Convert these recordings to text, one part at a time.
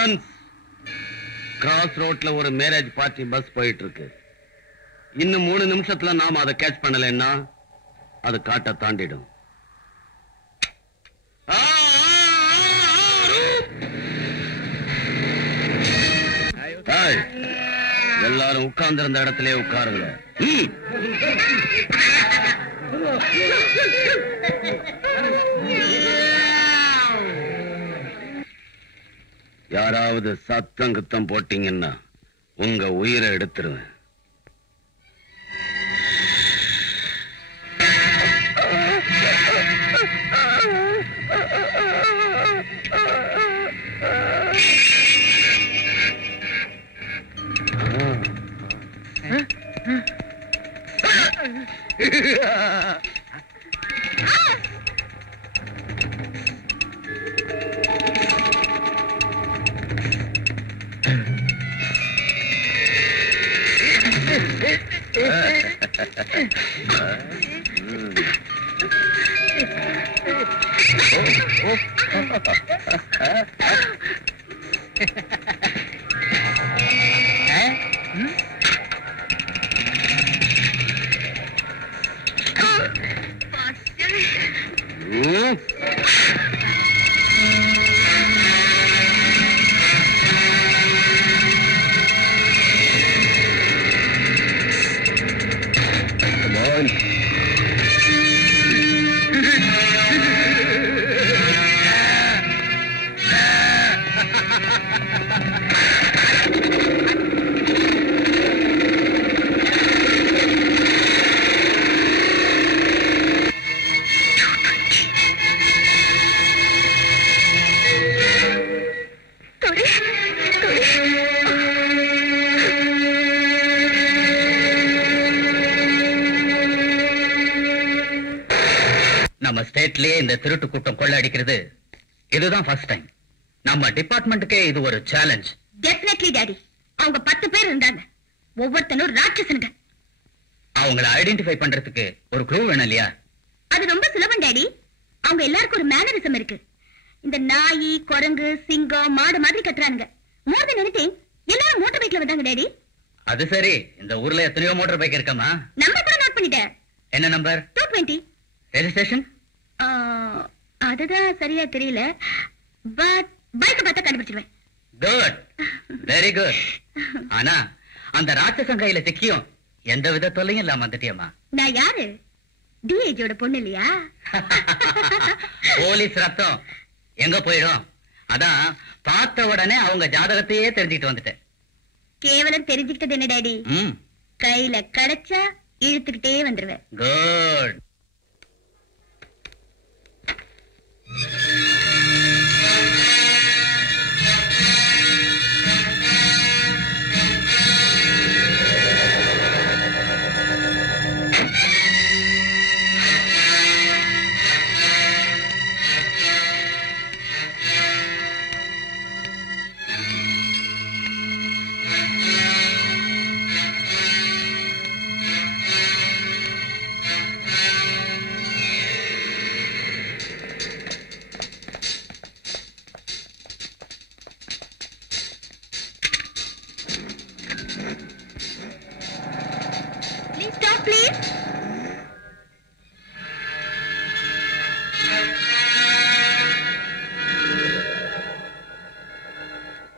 Students, cross ரோட்ல ஒரு marriage party bus போயிட்டு இருக்கு. இன்னும் 3 நிமிஷத்துல நாம அதை கேட்ச் பண்ணலைன்னா அது காட்ட தாண்டிடும். எல்லாரும் உட்கார்ந்து இருந்த இடத்திலே உட்காருங்க. யாராவது சத்தம் குத்தம் போட்டீங்கன்னா உங்க உயிரை எடுத்துருவேன். நம்ம ஸ்டேட்லயே இந்த திருட்டு கூட்டம் கொள்ள அடிக்கிறது இதுதான் ஃபர்ஸ்ட் டைம். நம்ம டிபார்ட்மெண்ட்டுக்கே இது ஒரு சேலஞ்ச். Definitely daddy. அவங்க 10 பேர் இருந்தாங்க. ஒவ்வொருத்தனும் ராட்சசனுங்க. அவங்கள ஐடென்டிஃபை பண்றதுக்கு ஒரு க்ளூ வேணும் இல்லையா? அது ரொம்ப சுலபம் டாடி. அவங்க எல்லாருக்கும் ஒரு மேனரிசம் இருக்கு. இந்த நாய், குரங்கு, சிங்கம், மாடு மாதிரி கத்துறானுங்க. மோர் தென் எனிதிங் எல்லாரும் மோட்டார் பைக்ல வந்தாங்க டாடி. அது சரி. இந்த ஊர்ல எத்தனையோ மோட்டார் பைக் இருக்காமா? நம்பர் கூட நோட் பண்ணிட்டேன். என்ன நம்பர்? 220. ரெஜிஸ்ட்ரேஷன்? அதுதான் சரியா தெரியல. பட் பைக் பார்த்தா கண்டுபிடிச்சிடுவேன். Good, very good. ஆனா அந்த ராட்சசன் கையில சிக்கியும் எந்த வித தொல்லையும் இல்லாம வந்துட்டியம்மா. நான் யாரு? டிஏஜியோட பொண்ணு இல்லையா? போலீஸ் ரத்தம் எங்க போயிடும்? அதான் பார்த்த உடனே அவங்க ஜாதகத்தையே தெரிஞ்சுக்கிட்டு வந்துட்டேன். கேவலம் தெரிஞ்சுக்கிட்டது என்ன டாடி? கையில கிடைச்சா இழுத்துக்கிட்டே வந்துருவேன். Good.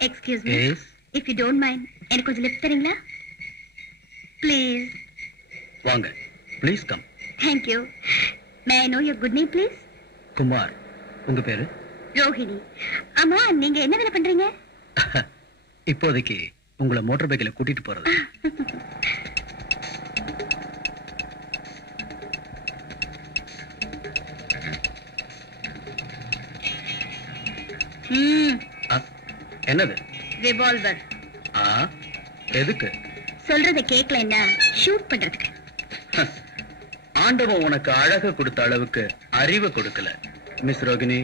Excuse me. Yes? If you don't mind, எனக்கு கொஞ்சம் லிஃப்ட் தரீங்களா? Please. வாங்க. Please come. Thank you. May I know your good name, please? Kumar. உங்க பேரு? ரோஹிணி. அம்மா, நீங்க என்ன வேலை பண்றீங்க? இப்போதைக்கு உங்களை மோட்டார் பைக்கில் கூட்டிட்டு போறது. என்னது? ரிவால்வர். எதுக்கு? சொல்றத கேட்கலன்னா ஷூட் பண்றதுக்கு. ஆண்டவன் உனக்கு அழகு கொடுத்த அளவுக்கு அறிவு கொடுக்கல மிஸ் ரோகிணி.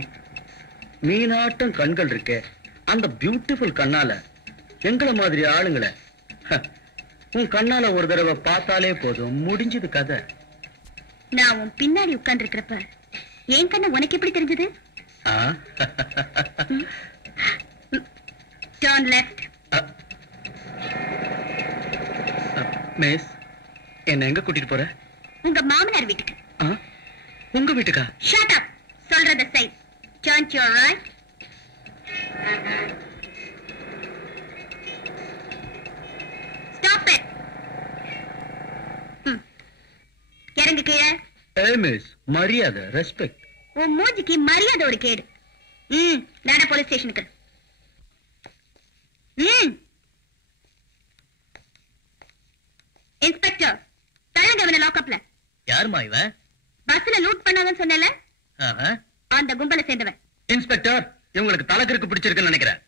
மீனாட்டம் கண்கள் இருக்கே, அந்த பியூட்டிஃபுல் கண்ணால எங்களை மாதிரி ஆளுங்களை உன் கண்ணால ஒரு தடவை பார்த்தாலே போதும், முடிஞ்சது கதை. நான் உன் பின்னாடி உட்கார்ந்து இருக்கிறப்ப என் கண்ணு உனக்கு எப்படி தெரிஞ்சது? Turn left. மிஸ், என்ன எங்க கூட்டிட்டு போற? உங்க மாமனார் வீட்டுக்கு. உங்க வீட்டுக்கா? Shut up. சொல்றத செய். Turn to your right. Stop it. இறங்கு கீழே. மிஸ், மரியாதை, ரெஸ்பெக்ட். உன் மூஞ்சிக்கு மரியாதை ஒரு கேடு. நாட போலீஸ் ஸ்டேஷனுக்கு. இன்ஸ்பெக்டர், தள்ளுங்க அவனை லாக்அப்ல. யாருமா இவன்? பஸ்ல லூட் பண்ணாங்கன்னு சொன்னல, அந்த கும்பலை சேர்ந்தவன். இன்ஸ்பெக்டர், இவங்களுக்கு தலைக்கு பிடிச்சிருக்குன்னு நினைக்கிறேன்.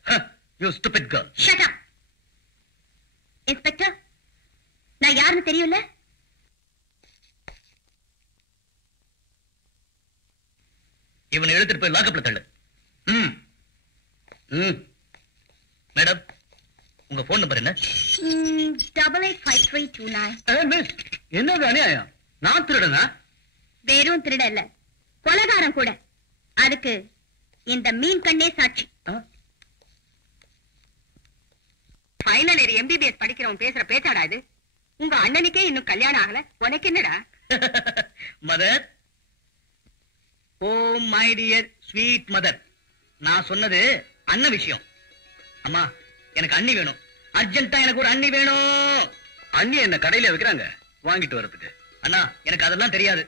You stupid girl. Shut up. Inspector, நான் யாருன்னு தெரியும்ல? இவனை எடுத்துட்டு போய் லாக்அப்ல தள்ளு. மேடம், உங்க போன் நம்பர் என்ன? 885329. மிஸ், என்னது அநியாயம்? நான் திருடனா? வெறும் திருட இல்ல, கொலைகாரம் கூட. அதுக்கு இந்த மீன் கண்ணே சாட்சி. ஃபைனல் இயர் எம்பிபிஎஸ் படிக்கிறவன் பேசுற பேச்சாடா இது? உங்க அண்ணனுக்கே இன்னும் கல்யாணம் ஆகல, உனக்கு என்னடா? Mother, oh my dear sweet mother, நான் சொன்னது அண்ணன் விஷயம். அம்மா, எனக்கு அண்ணி வேணும். அர்ஜென்ட்டா எனக்கு ஒரு அண்ணி வேணும். அண்ணி என்ன கடையில வைக்கிறாங்க வாங்கிட்டு வரதுக்கு? அண்ணா, எனக்கு அதெல்லாம் தெரியாது.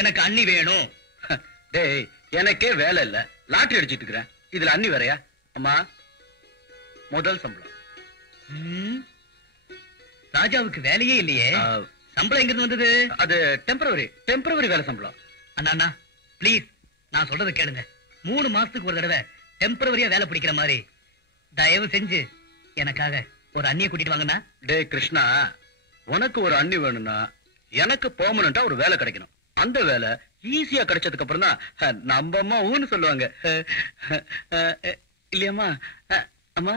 எனக்கு அண்ணி வேணும். டேய், எனக்கே வேலை இல்ல, லாட்டரி அடிச்சிட்டு இருக்கிறேன். இதுல அண்ணி வேறையா? அம்மா, முதல் சம்பளம். ராஜாவுக்கு வேலையே இல்லையே, சம்பளம் எங்கிருந்து வந்தது? அது டெம்பரவரி வேலை சம்பளம். அண்ணா பிளீஸ், நான் சொல்றதை கேளுங்க. 3 மாசத்துக்கு ஒரு தடவை டெம்பரவரியா வேலை பிடிக்கிற மாதிரி தயவு செஞ்சு எனக்காக ஒரு அண்ணியை கூட்டிட்டு வாங்கண்ணா. டே கிருஷ்ணா, உனக்கு ஒரு அண்ணி வேணும்னா எனக்கு பெர்மனண்டா ஒரு வேலை கிடைக்கணும். அந்த வேலை ஈஸியா கிடைச்சதுக்கு அப்புறம் தான் நம்ம அம்மா ஊன்னு சொல்லுவாங்க. இல்லையம்மா? அம்மா,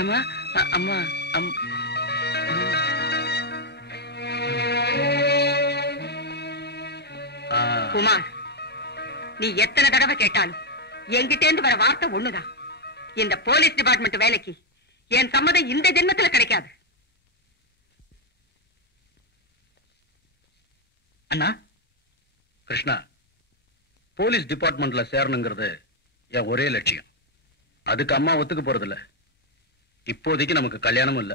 அம்மா, அம்மா, குமார், நீ எத்தனை தடவை கேட்டாலும் என்கிட்ட இருந்து வர வார்த்தை ஒண்ணுதான். இந்த போலீஸ் டிபார்ட்மெண்ட் வேலைக்கு என் சம்மதம் இந்த ஜென்மத்துல கிடைக்காது. அண்ணா, கிருஷ்ணா, போலீஸ் டிபார்ட்மெண்ட்ல சேரணுங்கிறது என் ஒரே லட்சியம். அதுக்கு அம்மா ஒத்துக்க போறதில்ல. இப்போதைக்கு நமக்கு கல்யாணமும் இல்ல.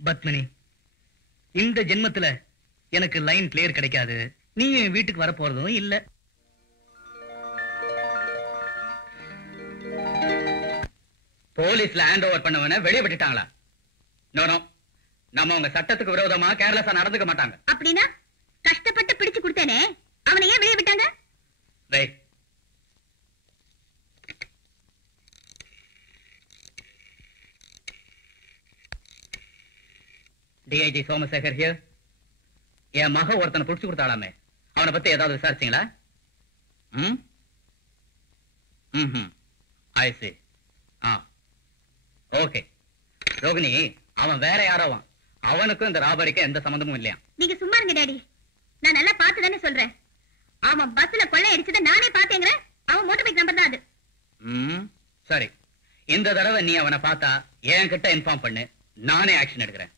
பத்மினி, இந்த ஜென்மத்துல எனக்கு லைன் கிளியர் கிடைக்காது. நீ வீட்டுக்கு வர போறதும் இல்ல. போலீஸ்ல ஹேண்ட் ஓவர் பண்ணவன வெளியே விட்டுட்டாங்களா? நோ, நம்ம உங்க சட்டத்துக்கு விரோதமா கேர்லெஸ்ஸா நடந்துக்க மாட்டாங்க. அப்படின்னா கஷ்டப்பட்டு பிடிச்சு கொடுத்தேனே, அவனை ஏன் வெளியே விட்டாங்க? DIG Somasekhar here. என் மக ஒருத்தனை புடிச்சு கொடுத்தாலாமே, அவனை பத்தி ஏதாவது விசாரிச்சீங்களா? ஐ see. ஓகே ரோகிணி, அவன் வேற யாரோவான். அவனுக்கும் இந்த ராபரிக்கும் எந்த சம்பந்தமும் இல்லையா? நீங்க சும்மா இருங்க டாடி, நான் நல்லா பார்த்து தானே சொல்றேன். அவன் பஸ்ல கொள்ளை அடிச்சதை நானே பார்த்தேங்கிற. அவன் மோட்டார் பைக் நம்பர் தான் அது. சரி, இந்த தடவை நீ அவனை பார்த்தா என் கிட்ட இன்ஃபார்ம் பண்ணு, நானே ஆக்ஷன் எடுக்கிறேன்.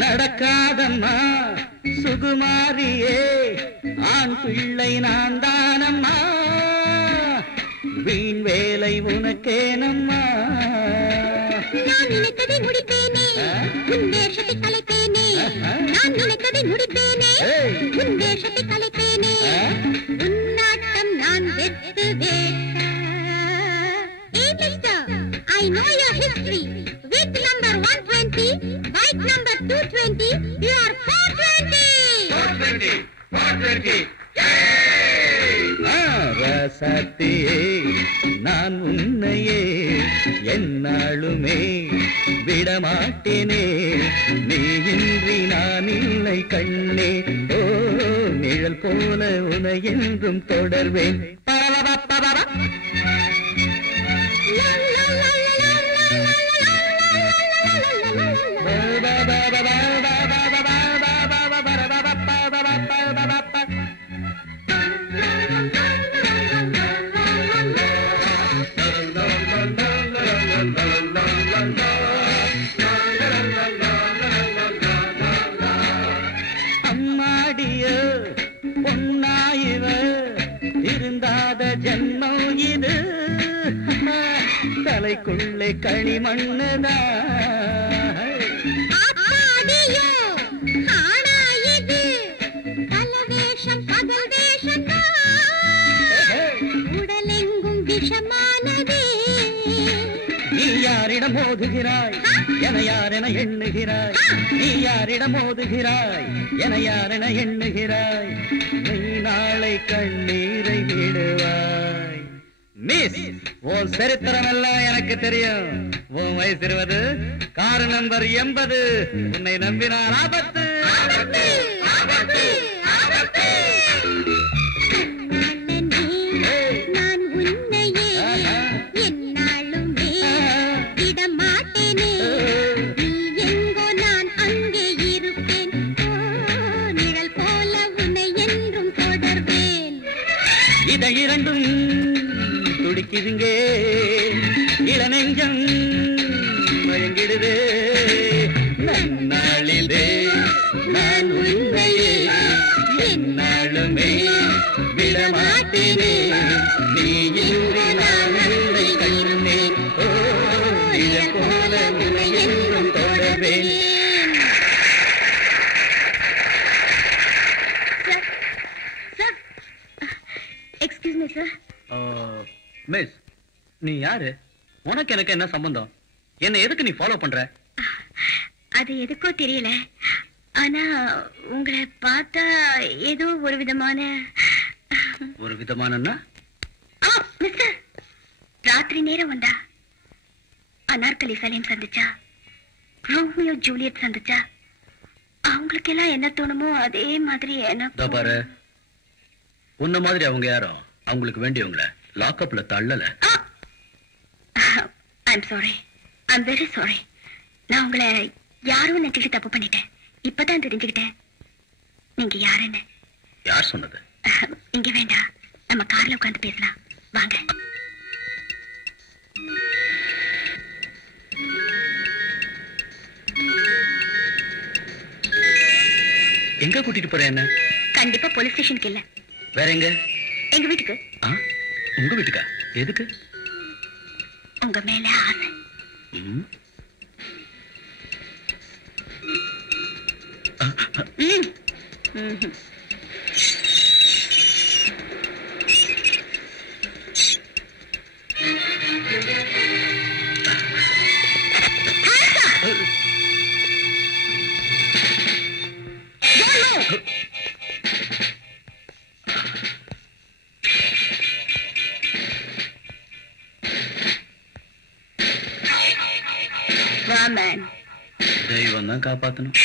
நடக்காதம்மா சுகுமாரியே, ஆண் பிள்ளை நான் தானம்மா, வீண் வேலை உனக்கேனம்மா. நான் நினைத்ததை முடிப்பேனே, உன் வேஷத்தை கலைப்பேனே. நான் நினைத்ததை முடிப்பேனே, உன் வேஷத்தை கலைப்பேனே. உன்னாட்டம் நான் வெட்டுவேன். Hey mister, I know your history. With number 120, bike number 220, you are 420. 420, 420. ரசத்தியே நான் உன்னையே என்னாலுமே விடமாட்டேனே, நீ இன்றி நான் இல்லை கண்ணே. ஓ நிழல் போல உனை என்றும் தொடர்வேன். அம்மாடியோ பொன்னாயிவ இருந்தாத ஜன்மம் இது, தலைக்குள்ளே களிமண்ணுதா. நீ யாரிடம் மோதுகிறாய் என யாரென எண்ணுகிறாய், நீ யாரிடம் மோதுகிறாய் என யாரென எண்ணுகிறாய், நீ நாளை கண்ணீரை விடுவாய். மிஸ், உன் சரித்திரம் எல்லாம் எனக்கு தெரியும். உன் வயசு 20, கார் நம்பர் 80, உன்னை நம்பினார் ஆபத்து. இதை இரண்டும் துடிக்குதுங்கே, இளநெஞ்சம் மயங்கிடுதே. நன்னாளிலே நான் உன்னையே என்னாலுமே விடமாட்டேனே, நீ இன்றி நான் இல்லை கண்ணே. ஓ நிழல் போல உன்னை என்றும் தொடர்வேன். Excuse me, sir. மிஸ், நீ யாரு? உனக்கு எனக்கு என்ன சம்பந்தம்? என்ன எதுக்கு நீ ஃபாலோ பண்ற? அது எதுக்கோ தெரியல, ஆனா உங்களை பார்த்தா ஏதோ ஒரு விதமான மிஸ்டர், ராத்திரி நேரம் வந்தா அனார்கலி சலீம் சந்திச்சா, ரோமியோ ஜூலியட் சந்திச்சா, அவங்களுக்கு எல்லாம் என்ன தோணுமோ அதே மாதிரி என்ன பாரு. உன்ன மாதிரி அவங்க யாரோ அவங்களுக்கு வேண்டியவங்கள லாக்அப்ல தள்ளல. I'm sorry. I'm very sorry. நான் உங்களை யாரும் நினைச்சுட்டு தப்பு பண்ணிட்டேன். இப்பதான் தெரிஞ்சுக்கிட்டேன் நீங்க யாருன்னு. யார் சொன்னது? இங்க வேண்டாம், நம்ம கார்ல உட்கார்ந்து பேசலாம் வாங்க. எங்க கூட்டிட்டு போற? என்ன? கண்டிப்பா போலீஸ் ஸ்டேஷனுக்கு இல்ல. வேற எங்க? எங்க வீட்டுக்கு. உங்க வீட்டுக்கா? எதுக்கு? உங்க மேல ஆசை. Man, தெய்வம் தான் காப்பாத்தணும்.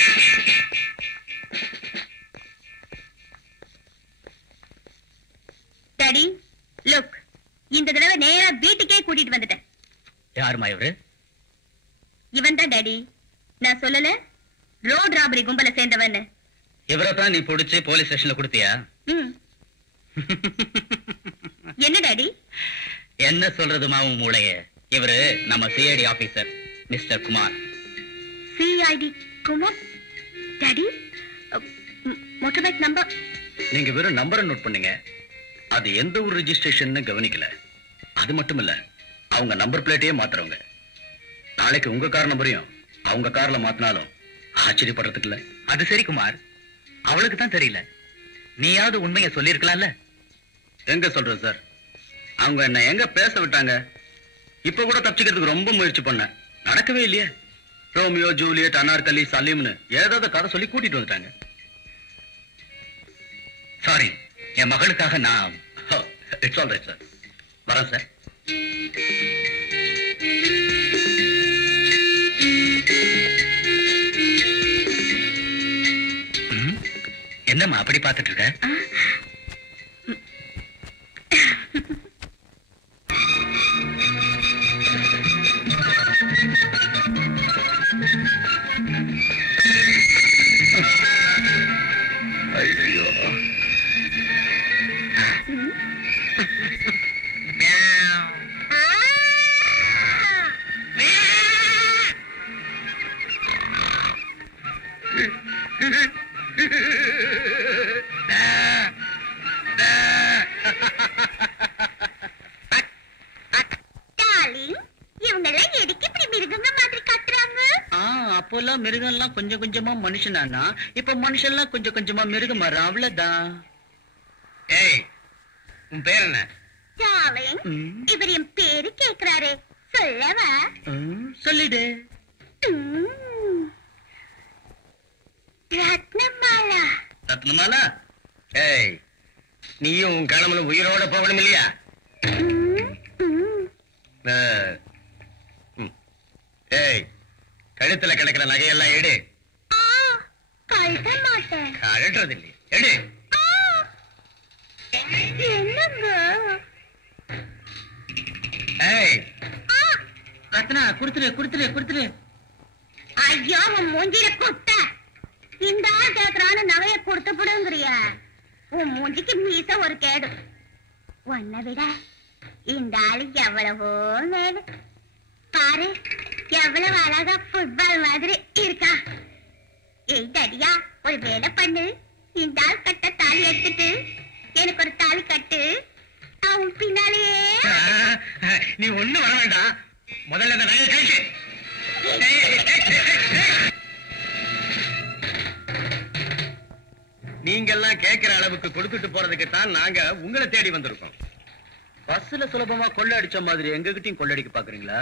டாடி லுக், இந்த தடவை நேரா வீட்டுக்கே கூட்டிட்டு வந்துட்டேன். யாருமா இவரு? இவன் தான் டாடி. நான் சொல்லல ரோட் ராபரி கும்பல சேர்ந்தவன்னு. இவரை தான் நீ பிடிச்சு போலீஸ் ஸ்டேஷன்ல கொடுத்தியா? என்ன டாடி? என்ன சொல்றது மாவும் மூளைய? இவரு நம்ம CID officer mister Kumar. CID Kumar? Daddy motor bike number? நீங்க வெறும் நம்பரை நோட் பண்ணீங்க, அது எந்த ஒரு ரெஜிஸ்ட்ரேஷன் கவனிக்கல. அது மட்டும் இல்ல, அவங்க நம்பர் பிளேட்டையே மாத்துறவங்க. நாளைக்கு உங்க கார் நம்பரையும் அவங்க கார்ல மாத்தினாலும் ஆச்சரியப்படுறதுக்கு இல்ல. அது சரி குமார், அவளுக்கு தான் தெரியல, நீயாவது உண்மையை சொல்லிருக்கலாம்ல. எங்க சொல்றது சார்? அவங்க என்ன எங்க பேச விட்டாங்க? இப்ப கூட தப்பிச்சுக்கிறதுக்கு ரொம்ப முயற்சி பண்ண, நடக்கவே இல்லையே. ரோமியோ ஜூலியட், அனார்கலி, சலீம்னு ஏதாவது கதை சொல்லி கூட்டிட்டு வந்துட்டாங்க. சாரி, என் மகளுக்காக நான். இட்ஸ் ஆல் ரைட் சார், வரேன் சார். என்னம்மா அப்படி பார்த்துட்டு இருக்க? ஐயோ, அப்போல்லாம் மிருகம்லாம் கொஞ்சம் கொஞ்சமா மனுஷனானா, இப்ப மனுஷன்லாம் கொஞ்சம் கொஞ்சமா மிருகம் வர, அவ்வளவுதான். ஏய், உன் பேர் என்ன? டார்லிங், இவர் என் பேரு கேக்குறாரே, சொல்லவா? சொல்லிடு. ரத்னமாலா. ரத்னமாலா? ஏய், நீயும் உன் கிளம்புல உயிரோட போகணும் இல்லையா? ஏய், கழுத்துல கிடக்கிற நகையெல்லாம் எடு. கழட்ட மாட்டேன். கழட்டுறது இல்லையே, எடு. என்னங்க? ஏய், ரத்னா, குடுத்துரு குடுத்துரு குடுத்துரு. ஐயோ, உன் மூஞ்சில குத்த. இந்த ஆள் கேக்குறான்னு நகைய கொடுத்து போடுங்கிறியா? உன் மூஞ்சிக்கு மீச ஒரு கேடு. உன்னை விட இந்த ஆளு எவ்வளவோ மேல பாரு, எவ்வளவு அழகா ஃபுட்பால் மாதிரி இருக்கா. ஏய் தடியா, ஒரு வேலை பண்ணு. இந்த ஆள் கட்ட தாலி எடுத்துட்டு எனக்கு ஒரு தாலி கட்டு. அவன் பின்னாலேயே. நீ ஒண்ணு வர வேண்டாம், முதல்ல அந்த நகை கழிச்சு. நீங்க எல்லாம் கேட்கிற அளவுக்கு கொடுத்துட்டு போறதுக்கு தான் நாங்க உங்களை தேடி வந்திருக்கோம். பஸ்ல சுலபமா கொள்ள அடிச்ச மாதிரி எங்ககிட்டயும் கொள்ளடிக்க பாக்குறீங்களா?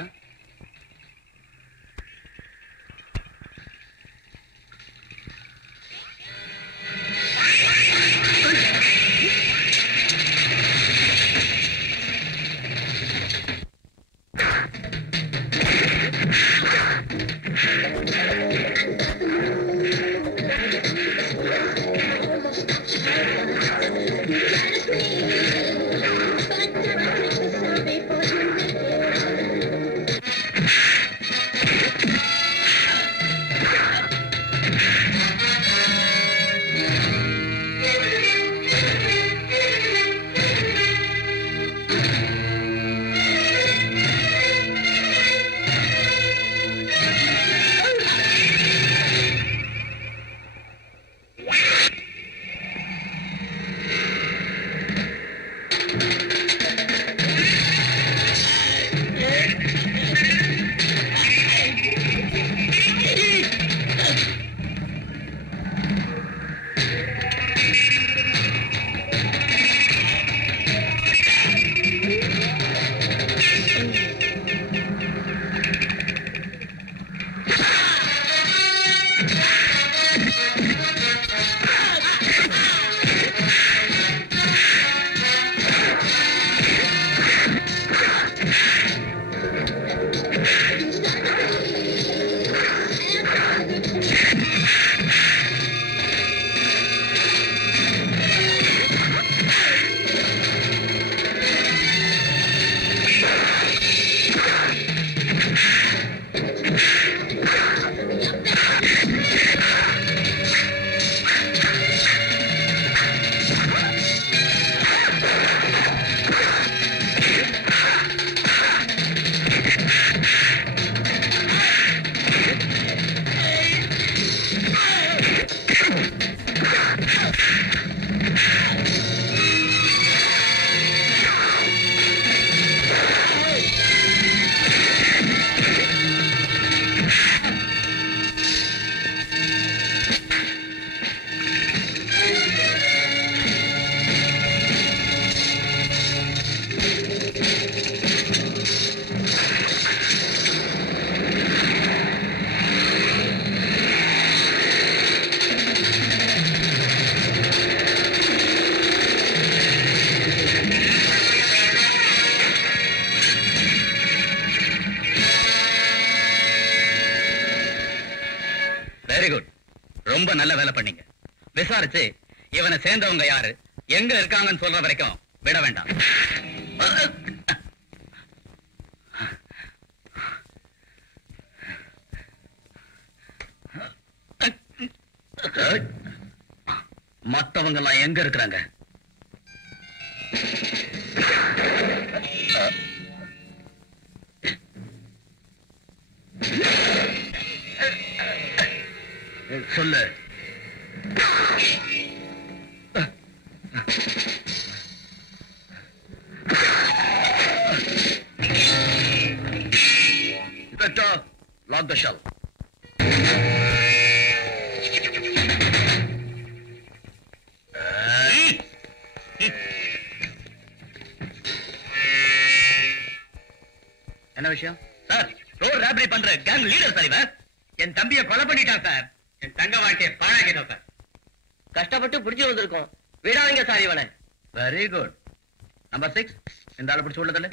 Very good. ரொம்ப நல்ல வேலை பண்ணீங்க. விசாரிச்சு இவனை சேர்ந்தவங்க யாரு, எங்க இருக்காங்கன்னு சொல்ற வரைக்கும் விட வேண்டாம். மத்தவங்க எல்லாம் எங்க இருக்கிறாங்க? சொல்லு. Inspector, lock the shell. என்ன விஷயம் சார்? ரோட் ராபரி பண்ற கேங் லீடர் சார் இவன். என் தம்பியை கொலை பண்ணிட்டான் சார். என் தங்க வாழ்க்கையை பாழாக்கிட்டான் சார். கஷ்டப்பட்டு பிடிச்சு வந்திருக்கோம், விடாதீங்க சார் இவனை. Very good. நம்பர் 6, இந்த ஆளை பிடிச்சு உள்ளதில்ல.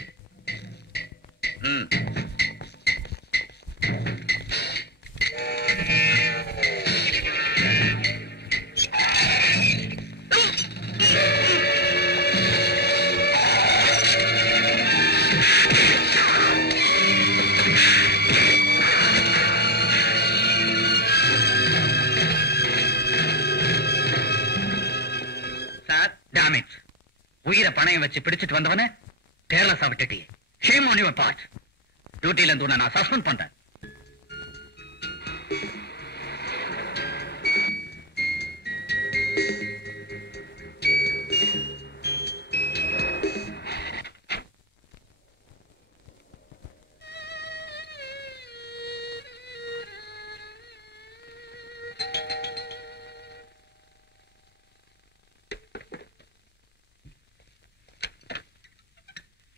உயிரை பணையம் வச்சு பிடிச்சிட்டு வந்தவன கேர்லஸா விட்டுட்டி. Shame on your part. டியூட்டில இருந்து நான் சஸ்பெண்ட் பண்றேன்.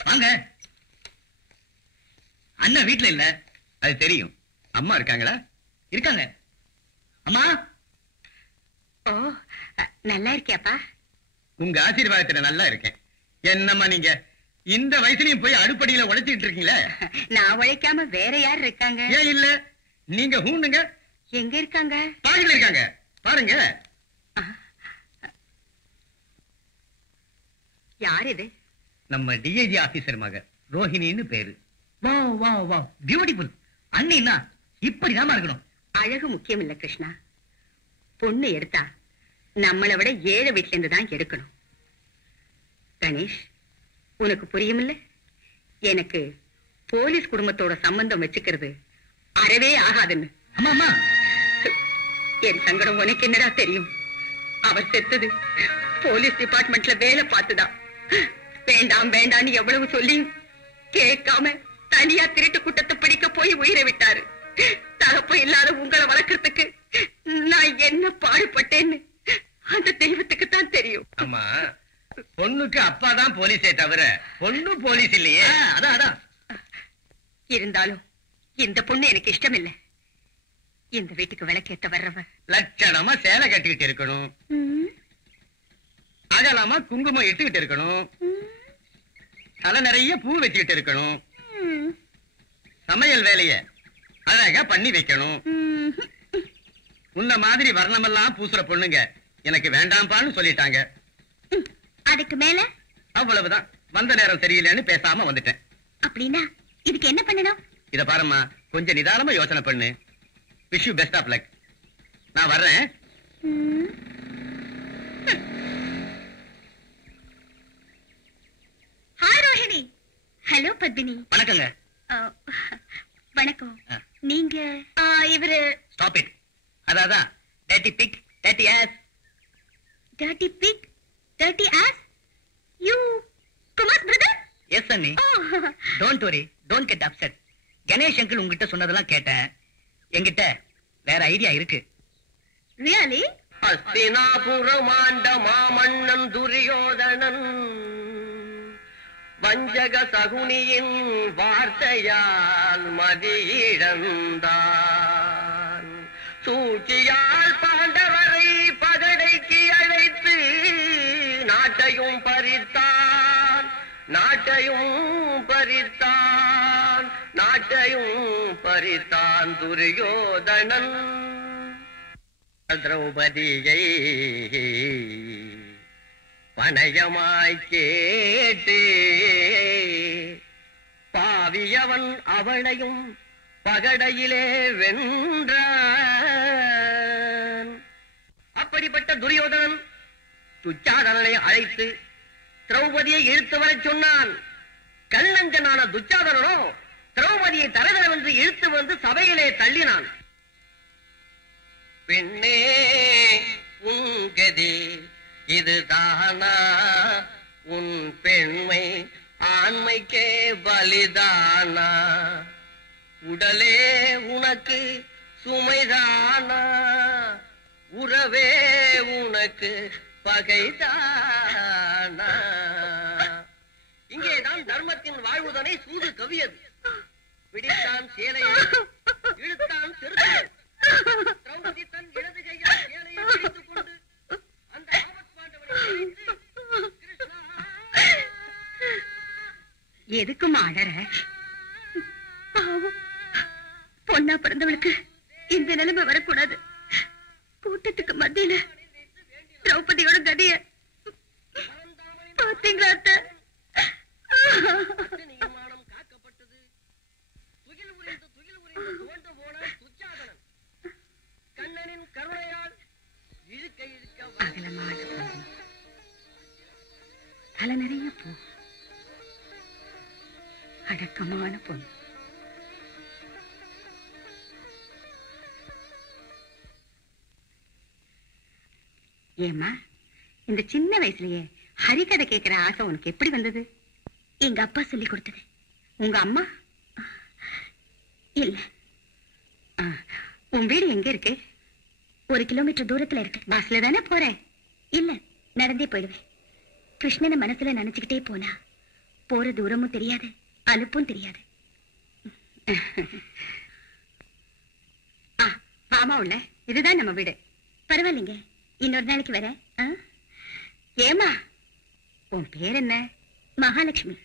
வாங்க. அண்ணா வீட்டுல இல்ல, அது தெரியும். அம்மா இருக்காங்களா? இருக்காங்க. அம்மா. ஓ, நல்லா இருக்கியாப்பா? உங்க ஆசீர்வாதத்துல நல்லா இருக்கேன். என்னம்மா நீங்க இந்த வயசுலயும் போய் அடுப்படியில உழைச்சிட்டு இருக்கீங்களே? நான் உழைக்காம வேற யார் இருக்காங்க? ஏன் இல்ல, நீங்க ஹூண்டுங்க. எங்க இருக்காங்க? பாருங்க இருக்காங்க, பாருங்க. யார் இது? நம்ம டிஐஜி ஆபீசர் மக ரோஹிணின்னு பேரு. வா வா வா, பியூட்டிஃபுல். அண்ணின்னா இப்படிதான் இருக்கணும். அழகு முக்கியம் இல்ல கிருஷ்ணா, பொண்ணு எடுத்தா நம்மளை விட ஏழை வீட்டுல இருந்து தான் எடுக்கணும். கணேஷ், உனக்கு புரியுமில்ல? எனக்கு போலீஸ் குடும்பத்தோட சம்பந்தம் வச்சுக்கிறது அறவே ஆகாதுன்னு. அம்மா, என் சங்கடம் உனக்கு என்னடா தெரியும்? அவர் செத்தது போலீஸ் டிபார்ட்மெண்ட்ல வேலை பார்த்துதான். வேண்டாம் வேண்டான்னு எவ்வளவு சொல்லி கேட்காம தனியா திருட்டு கூட்டத்தை பிடிக்க போய் உயிரை விட்டாரு. தகப்பு இல்லாத உங்களை வளர்க்கறதுக்கு நான் என்ன பாடுபட்டேன்னு அந்த தெய்வத்துக்கு தான் தெரியும். அம்மா, பொண்ணுக்கு அப்பா தான் போலீஸே தவிர பொண்ணு போலீஸ் இல்லையே. அதான் இருந்தாலும் இந்த பொண்ணு எனக்கு இஷ்டம் இல்லை. இந்த வீட்டுக்கு விளக்கேத்த வர்றவ லட்சணமா சேலை கட்டிக்கிட்டு இருக்கணும், அகலமா குங்குமம் இட்டுக்கிட்டு இருக்கணும், தலை நிறைய பூ வச்சுக்கிட்டு இருக்கணும், சமையல் வேலைய அழகா பண்ணி வைக்கணும். உன்ன மாதிரி வர்ணமெல்லாம் பூசுற பொண்ணுங்க எனக்கு வேண்டாம்பான்னு சொல்லிட்டாங்க. அதுக்கு மேல அவ்வளவுதான். வந்த நேரம் சரியில்லைன்னு பேசாம வந்துட்டேன். அப்படின்னா இதுக்கு என்ன பண்ணணும்? இத பாரும்மா, கொஞ்சம் நிதானமா யோசனை பண்ணு. Wish you best of luck. நான் வர்றேன். ஹாய் ரோஹிணி. ஹலோ பத்மினி. வணக்கங்க. வணக்கம். நீங்க இவரு. Stop it. அதான் daddy big daddy ass. Dirty big dirty ass. You Kumar brother? Yes அண்ணி. Don't worry, don't get upset. Ganesh uncle உங்ககிட்ட சொன்னதெல்லாம் கேட்டேன். என்கிட்ட வேற ஐடியா இருக்கு. ரியலி? அஸ்தினாபுரம் ஆண்ட மாமன்னன் துரியோதனன் வஞ்சக சகுனியின் வார்த்தையால் மதியிழந்தான். சூழ்ச்சியால் பாண்டவரை பகடைக்கு அழைத்து நாட்டையும் பறித்தான், நாட்டையும் பறித்தான், நாட்டையும் பறித்தான் துரியோதனன். திரௌபதியை பணயமாய் கேட்டு பாவியவன் அவளையும் பகடையிலே வென்றான். அப்படிப்பட்ட துரியோதனன் துச்சாதனனை அழைத்து திரௌபதியை இழுத்து வரச் சொன்னான். கல்லஞ்சனான துச்சாதனனோ திரௌபதியை தலைவரென்று இழுத்து வந்து சபையிலே தள்ளினான். பெண்ணே உன் கதி இதுதானா? உன் பெண்மை ஆண்மைக்கே பலிதானா? உடலே உனக்கு சுமைதானா? உறவே உனக்கு பகைதானா? இங்கேதான் தர்மத்தின் வாழ்வுதனை சூது கவியது. பிடித்தான் சேலையை, இழுத்தான் திருத்தம். திரௌபதி தன் இடது கையால் சேலையை பிடித்துக் கொண்டு அந்த ஆபத் பாண்டவனை அழைத்து, கிருஷ்ணா. எதுக்கும் அழற? பொண்ணா பிறந்தவளுக்கு இந்த நிலைமை வரக்கூடாது. கூட்டத்துக்கு மத்தியில திரௌபதியோட கதிய பாத்தீங்களா அத்தை? நியமானம் காக்கப்பட்டது. துகில் உரிந்து துவண்டு போனான் துச்சாதனன். கண்ணனின் கருணையால் இழுக்க இழுக்க அகலமான தலை நிறைய பூ, அடக்கமான பொண்ணு. ஏமா இந்த சின்ன வயசுலயே ஹரிகதை கேட்கிற ஆசை உனக்கு எப்படி வந்தது? எங்க அப்பா சொல்லி கொடுத்தது. உங்க அம்மா? இல்ல. உன் வீடு எங்க இருக்கு? 1 கிலோமீட்டர் தூரத்துல இருக்கு. பஸ்ல தானே போறேன்? இல்ல, நடந்தே போயிடுவேன். கிருஷ்ணனை மனசுல நினைச்சுக்கிட்டே போனா போற தூரமும் தெரியாது, அலுப்பும் தெரியாது. வாமா உள்ள, இதுதான் நம்ம வீடு. பரவாயில்லைங்க, இன்னொரு நாளைக்கு வரேன். ஏமா உன் பேர் என்ன? மகாலட்சுமி.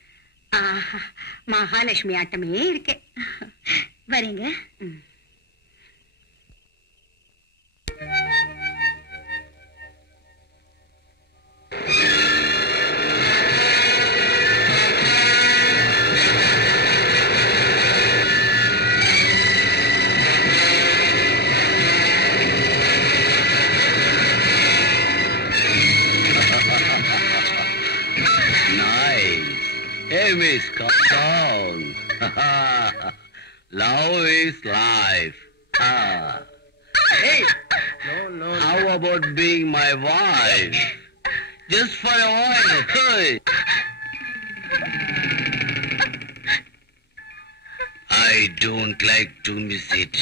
மகாலட்சுமி ஆட்டமே இருக்கு. வரேங்க. Hey, miss, calm down. Love is life. Hey, no. How about being my wife? Just for a while. Hey. I don't like to miss it.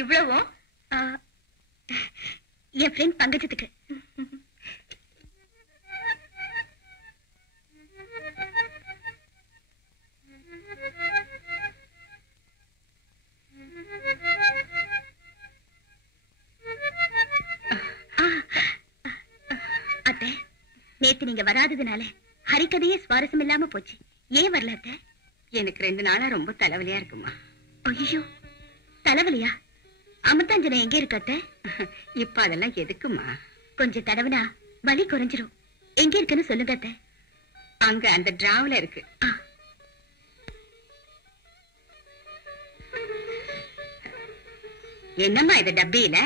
இவ்வளவும் என் ஃப்ரெண்ட் பங்கஜத்துக்கு. அத்தை, நேத்து நீங்க வராததுனால ஹரிக்கதையே சுவாரஸ்யம் இல்லாம போச்சு. ஏன் வரல அத்தை? எனக்கு 2 நாளா ரொம்ப தலைவலியா இருக்குமா. ஐயோ, தலைவலியா? அமிர்தாஞ்சனம் எங்க இருக்கு அத்தை? இப்ப அதெல்லாம் எதுக்குமா? கொஞ்சம் தடவுனா வலி குறைஞ்சிரும். எங்க இருக்குன்னு சொல்லுங்க அத்தை. அங்க அந்த டிராவ்ல இருக்கு. என்னம்மா இது டப்பியில?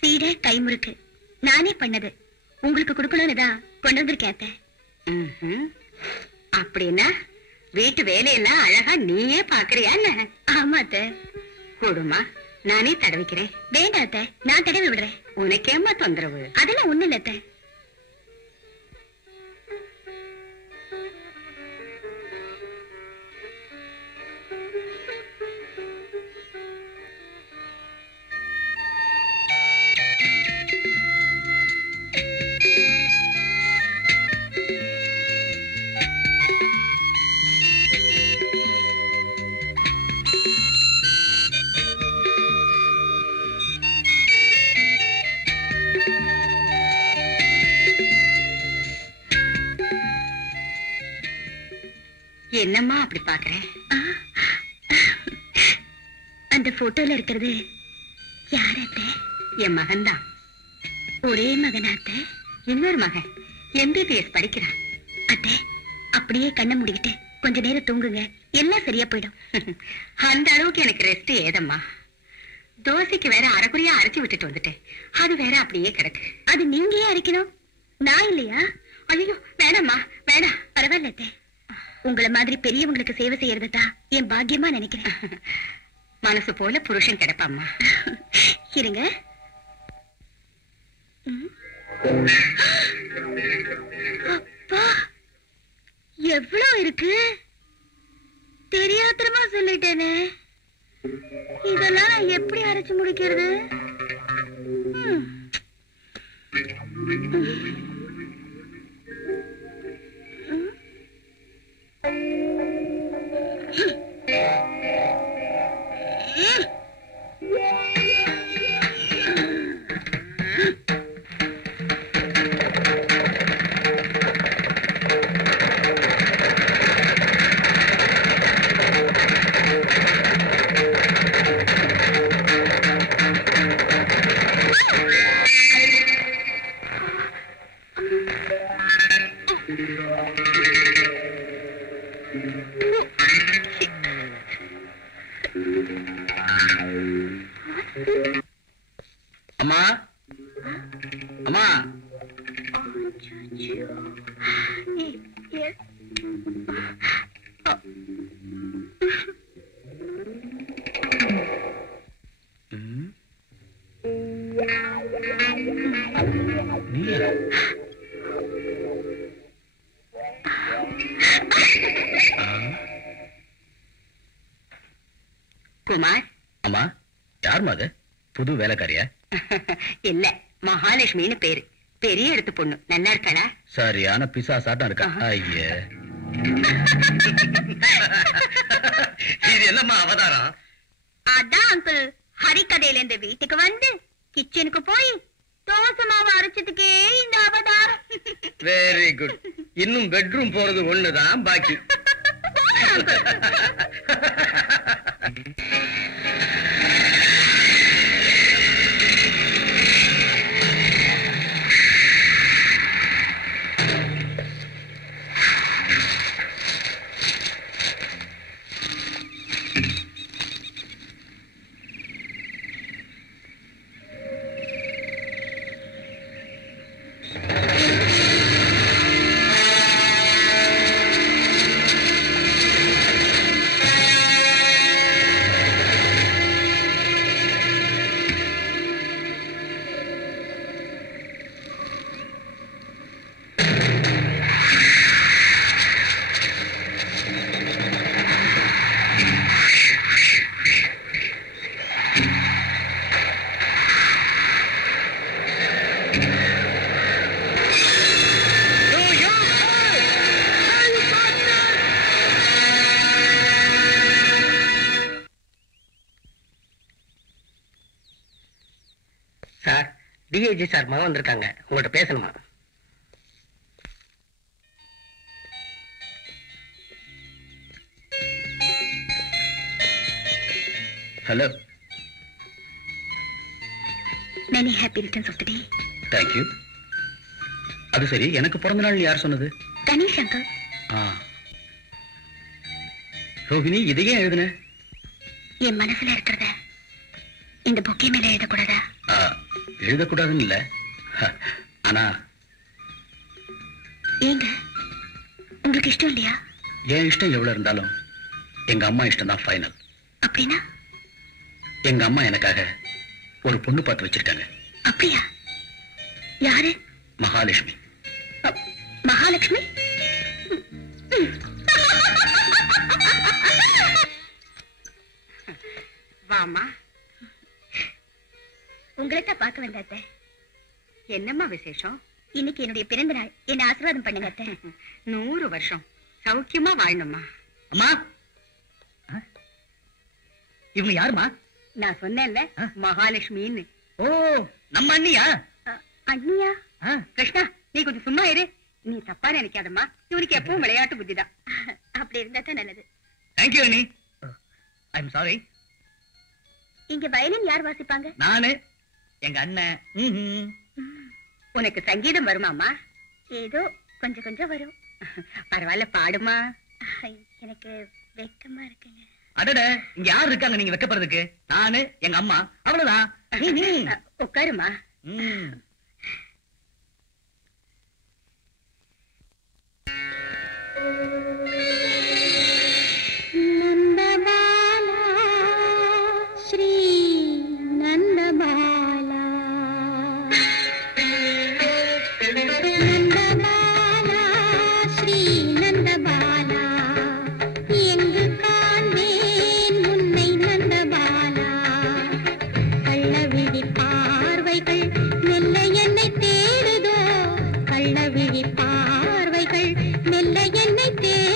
சீடை கைமுறுக்கு நானே பண்ணது. உங்களுக்கு கொடுக்கணும்னு தான் கொண்டு வந்திருக்கேன் அத்தை. அப்படின்னா வீட்டு வேலையெல்லாம் அழகா நீயே பாக்குறியா? ஆமா அத்தை. கொடுமா, நானே தடவிக்கிறேன். வேண்டாம் அத்தை, நான் தடவி விடுறேன். உனக்கேம்மா தொந்தரவு? அதெல்லாம் ஒண்ணு இல்ல அத்தை. என்னம்மா அப்படி பாக்குற? அந்த போட்டோல இருக்கிறது யார் அத்தை? என் மகன்தான். ஒரே மகனா அத்தை? இன்னொரு மகன் MBBS படிக்கிறான். அத்தை, அப்படியே கண்ணை மூடிக்கிட்டு கொஞ்ச நேரம் தூங்குங்க, எல்லாம் சரியா போயிடும். அந்த அளவுக்கு எனக்கு ரெஸ்ட் ஏதம்மா. தோசைக்கு வேற அரைக்குறையா அரைச்சு விட்டுட்டு வந்துட்டேன். அது வேற அப்படியே கிடக்கு. அது நீங்க ஏன் அரைக்கணும், நான் இல்லையா? ஐயோ வேணாம்மா, வேணாம். பரவாயில்ல அத்தை, உங்களை மாதிரி பெரியவங்களுக்கு சேவை செய்யறதுதான் என் பாக்கியமா நினைக்கிறேன். மனசு போல புருஷன் கிடைப்பாம்மா. இருங்க. அப்பா, எவ்வளவு இருக்கு? தெரியாத்திரமா சொல்லிட்டேனே. இதெல்லாம் நான் எப்படி அரைச்சு முடிக்கிறது? அம்மா, அம்மா. குமார். அம்மா, யார் மது? புது வேலைக்காரியா? இல்ல, மகாலட்சுமின்னு பேரு. பெரிய இடத்து பொண்ணு. நல்லா இருக்காளா? சரியான பிசா சாட்டம் இருக்கா? ஐயே, இது என்னம்மா அவதாரம்? அதான் அங்கிள், ஹரிக்கதையில இந்த வீட்டுக்கு வந்து கிச்சனுக்கு போய் தோசை மாவு அரைச்சதுக்கே இந்த அவதாரம். Very good. இன்னும் பெட்ரூம் போறது ஒண்ணுதான் பாக்கி. டிஐஜி சார் மகன் வந்திருக்காங்க, உங்கள்கிட்ட பேசணுமா? Hello. Many happy returns of the day. Thank you. அது சரி, எனக்கு பிறந்த நாள் யார் சொன்னது? கணேஷ் அங்கிள். ரோகிணி, இதையே எழுதுன? என் மனசுல இருக்கிறத இந்த பொக்கே மேல எழுதக்கூடாதா? எழுதக்கூடாதுன்னு இல்ல, ஆனா ஏங்க உங்களுக்கு இஷ்டம் இல்லையா? என் இஷ்டம் எவ்வளவு இருந்தாலும் எங்க அம்மா இஷ்டம் தான் ஃபைனல். அப்படின்னா? எங்க அம்மா எனக்காக ஒரு பொண்ணு பார்த்து வச்சிருக்காங்க. அப்படியா? யாரு? மகாலட்சுமி. மகாலட்சுமி? வாமா. உங்களைத்தான் பார்க்க வந்த அத்தை. என்னம்மா விசேஷம்? இன்னைக்கு என்னுடைய பிறந்த நாள், என்ன ஆசீர்வாதம் பண்ணுங்க அத்தை. 100 வருஷம் சௌக்கியமா வாழணும்மா. அம்மா, இவங்க யாருமா? நான் சொன்னேன்ல, மகாலட்சுமின்னு. ஓ, நம்ம அண்ணியா? அண்ணியா? கிருஷ்ணா, நீ கொஞ்சம் சும்மா இரு. நீ தப்பா நினைக்காதம்மா, இவனுக்கு எப்பவும் விளையாட்டு புத்திதான். அப்படி இருந்தா தான் நல்லது. தேங்க்யூ அண்ணி. I am sorry. இங்க வயலின் யார் வாசிப்பாங்க? நானு, எங்க அண்ணன். உனக்கு சங்கீதம் வருமாமா? ஏதோ கொஞ்சம் கொஞ்சம் வரும். பரவாயில்ல, பாடுமா. எனக்கு வெக்கமா இருக்குங்க. அடட, இங்க யாரு இருக்காங்க நீங்க வைக்கப்படுறதுக்கு? நானு, எங்க அம்மா, அவ்வளவுதான். உட்காருமா. நந்தபாலா, ஸ்ரீ நந்தபாலா, நந்தபாலா, ஸ்ரீ நந்தபாலா, எங்கு காண்பேன் உன்னை நந்தபாலா, கள்ளவிழி பார்வைகள் மெல்ல என்னை தேடுதோ, கள்ளவிழி பார்வைகள் மெல்ல என்னை தேடுதோ.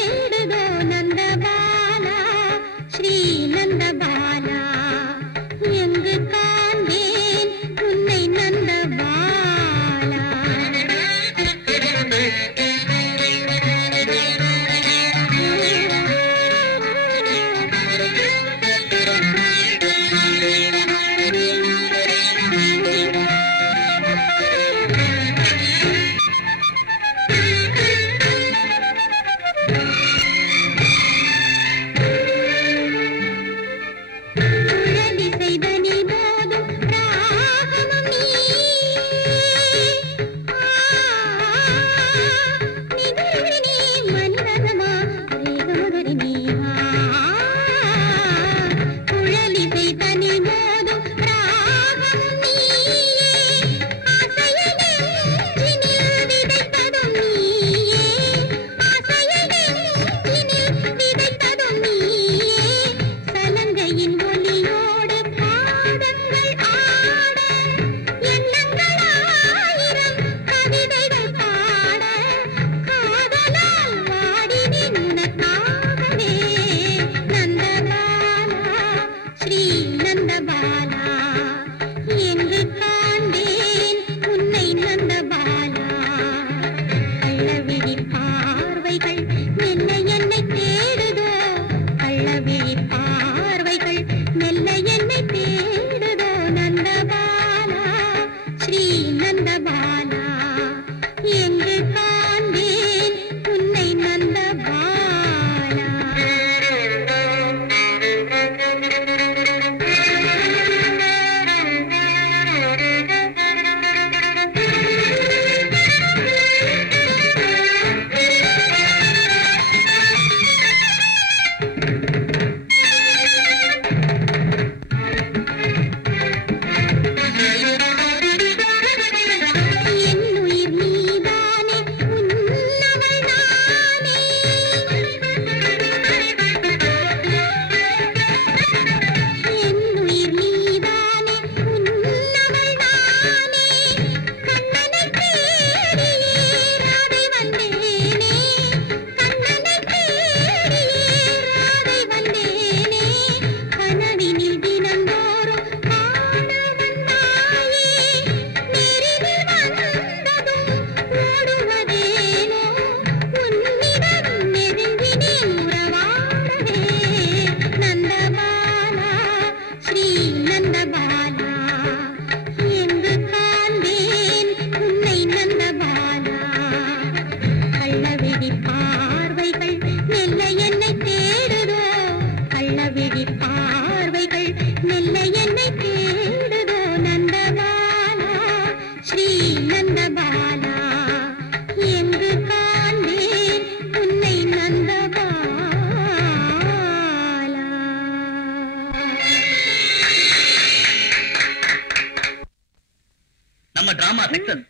Drama success.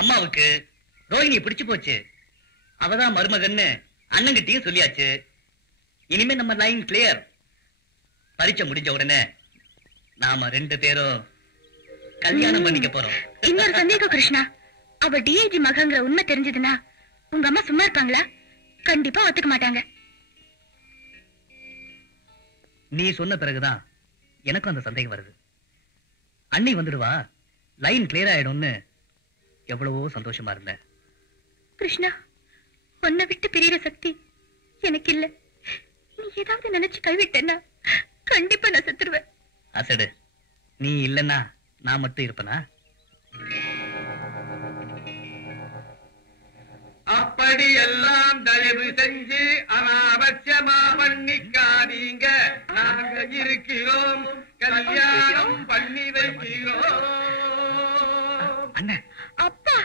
அம்மாவுக்கு ரோஹிணி பிடிச்சு போச்சு. அவதான் மருமகன்னு அண்ணங்கிட்டையும் சொல்லியாச்சு. இனிமே நம்ம லைன் கிளியர். பரீட்சை முடிஞ்ச உடனே நாம 2 பேரும் கல்யாணம் பண்ணிக்க போறோம். இன்னொரு சந்தேகம் கிருஷ்ணா, அவ டிஐஜி மகங்கிற உண்மை தெரிஞ்சதுன்னா உங்க அம்மா சும்மா இருப்பாங்களா? கண்டிப்பா ஒத்துக்க மாட்டாங்க. நீ சொன்ன பிறகுதான் எனக்கும் அந்த சந்தேகம் வருது. அண்ணி வந்துடுவா, லைன் கிளியர் ஆயிடும்னு எவ்வளவோ சந்தோஷமா இருந்த. கிருஷ்ணா, உன்னை விட்டு பிரியற சக்தி எனக்கு இல்ல. நீ ஏதாவது நினைச்சு கைவிட்டேன்னா கண்டிப்பா நான் செத்துருவேன். அசடு, நீ இல்லன்னா நான் மட்டும் இருப்பனா? அப்படி எல்லாம் தயவு செஞ்சு அனாவசியமா பண்ணிக்காதீங்க. நாங்க இருக்கிறோம், கல்யாணம் பண்ணி வைக்கிறோம். அண்ணன், அப்பா,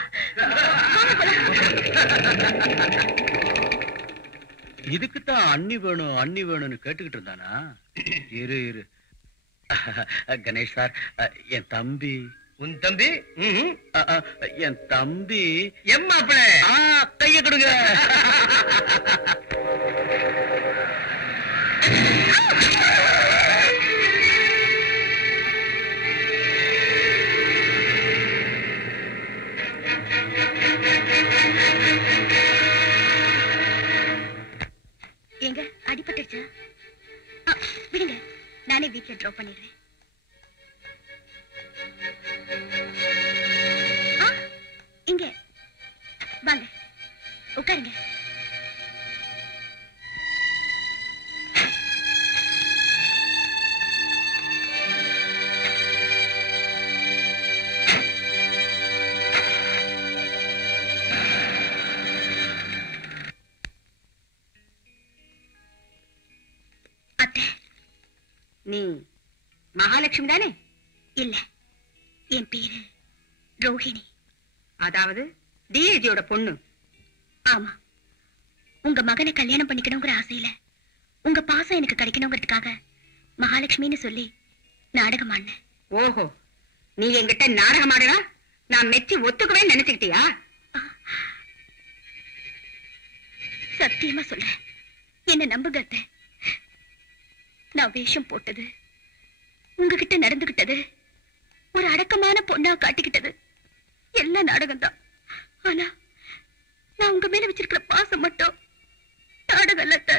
இதுக்குத்தான் அண்ணி வேணும் அண்ணி வேணும்னு கேட்டுக்கிட்டு இருந்தானா? இரு இரு. கணேஷ் சார், என் தம்பி. உன் தம்பி? என் தம்பி. எம்மாப்பிள கைய கொடுங்க. எங்க அடிபட்டுச்சா? விடுங்க, நானே வீட்டுல ட்ராப் பண்ணிடுறேன். இங்க வாங்க, உட்காருங்க. நீ மகாலட்சுமி தானே? இல்ல, என் பேரு ரோஹிணி. அதாவது டிஏஜியோட பொண்ணு. ஆமா, உங்க மகனை கல்யாணம் பண்ணிக்கணுங்கிற ஆசையில உங்க பாசம் எனக்கு கிடைக்கணுங்கிறதுக்காக மகாலட்சுமின்னு சொல்லி நாடகம் ஆடினேன். ஓஹோ, நீ என்கிட்ட நாடகம் ஆடுறா நான் மெச்சி ஒத்துக்குவேன்னு நினைச்சுக்கிட்டியா? சத்தியமா சொல்றேன், என்ன நம்புங்க அத்தை. நான் வேஷம் போட்டது, உங்ககிட்ட நடந்துகிட்டது, ஒரு அடக்கமான பொண்ணா காட்டிக்கிட்டது எல்லாம் நாடகம்தான். ஆனா நான் உங்க மேல வச்சிருக்கிற பாசம் மட்டும் நாடகம் இல்ல அத்தை.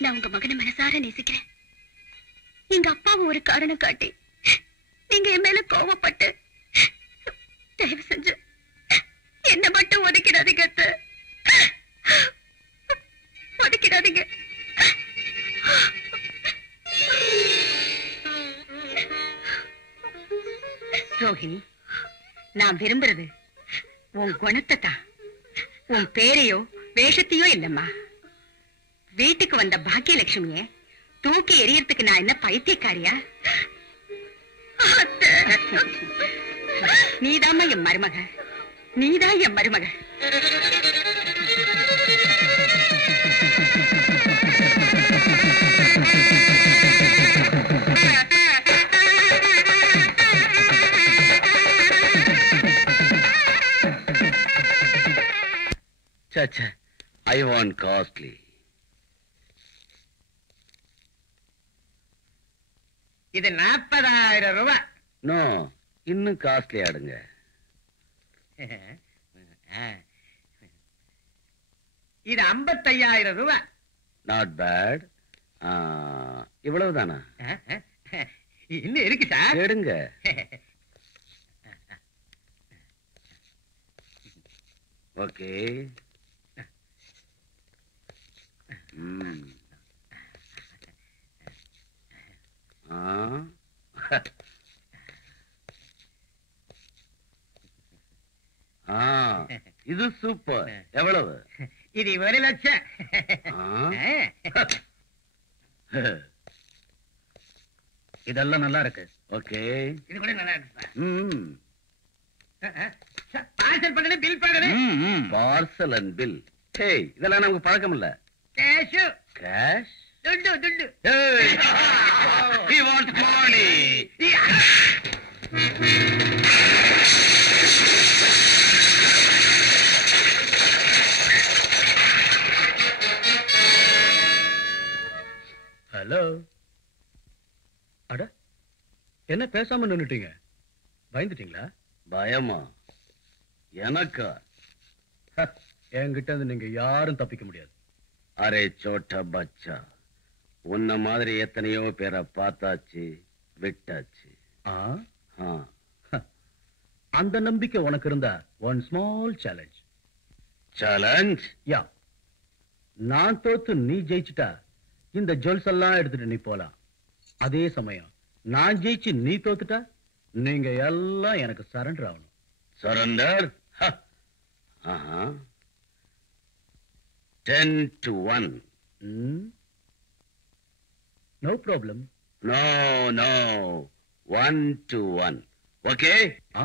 நான் உங்க மகனை மனசார நேசிக்கிறேன். எங்க அப்பாவை ஒரு காரணம் காட்டி நீங்க என் மேல கோவப்பட்டு தயவு செஞ்சு என்ன மட்டும் ஒதுக்கிடாதீங்க அத்தை. ஒதுக்கிடாதீங்க. ரோஹிணி, நான் விரும்புறது உன் குணத்தை தான், உன் பேரையோ வேஷத்தையோ இல்லம்மா. வீட்டுக்கு வந்த பாக்கியலட்சுமிய தூக்கி எறியறதுக்கு நான் என்ன பைத்தியக்காரியா? நீதாம்மா என் மருமக, நீதான் என் மருமக. I want costly. இது 40,000 ரூபாய். நோ, இன்னும் காஸ்ட்லி ஆடுங்க. இது 55,000 ரூபாய். Not bad. இவ்வளவுதானா? இன்னும் இருக்கு சார். எடுங்க. ஓகே. இது சூப்பர். எவ்வளவு? இது 1 லட்சம். இதெல்லாம் நல்லா இருக்கு. ஓகே, இது கூட நல்லா இருக்கு சார். ம், பார்சல் பண்ணது பில் பண்ணது. Parcel and bill. ஹே, இதெல்லாம் நமக்கு பழக்கம் இல்ல. கேஷ் கேஷ் துட்டு Hey! He wants money! Hello. அட, என்ன பேசாம நின்னுட்டீங்க? பயந்துட்டீங்களா? பயமா? எனக்கா? என்கிட்ட இருந்து நீங்க யாரும் தப்பிக்க முடியாது. அரே சோட்டா பச்சா, உன்ன மாதிரி எத்தனையோ பேரை பார்த்தாச்சு, விட்டாச்சு. ஆ? ஆ. அந்த நம்பிக்கை உனக்கு இருந்தா ஒன் ஸ்மால் சேலஞ்ச். சேலஞ்ச்? யா, நான் தோத்து நீ ஜெயிச்சுட்டா இந்த ஜுவல்ஸ் எல்லாம் எடுத்துட்டு நீ போலாம். அதே சமயம் நான் ஜெயிச்சு நீ தோத்துட்டா நீங்க எல்லாம் எனக்கு சரண்டர் ஆகணும். Surrender? 10-1. No problem. No, no. 1-1. Okay? ஆ.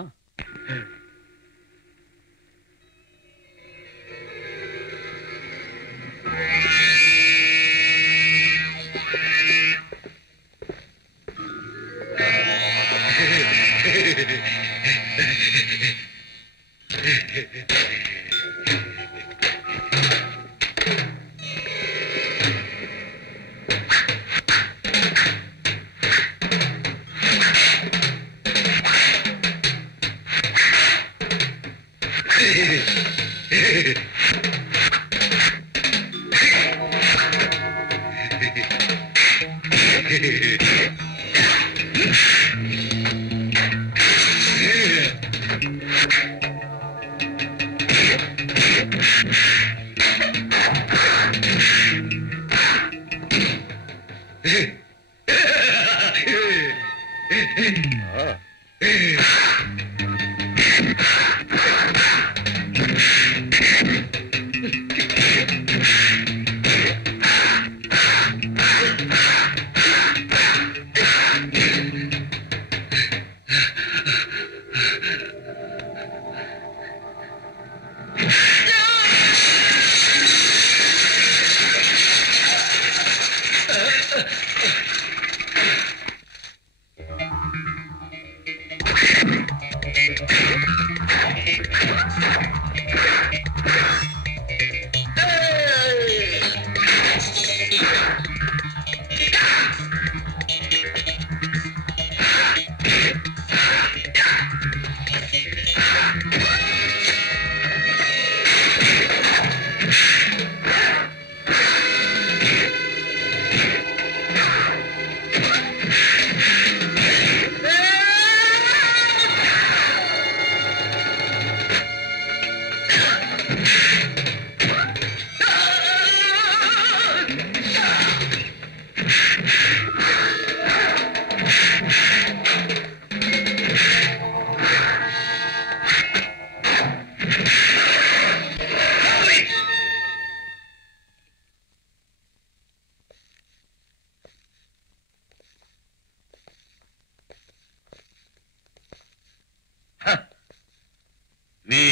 Me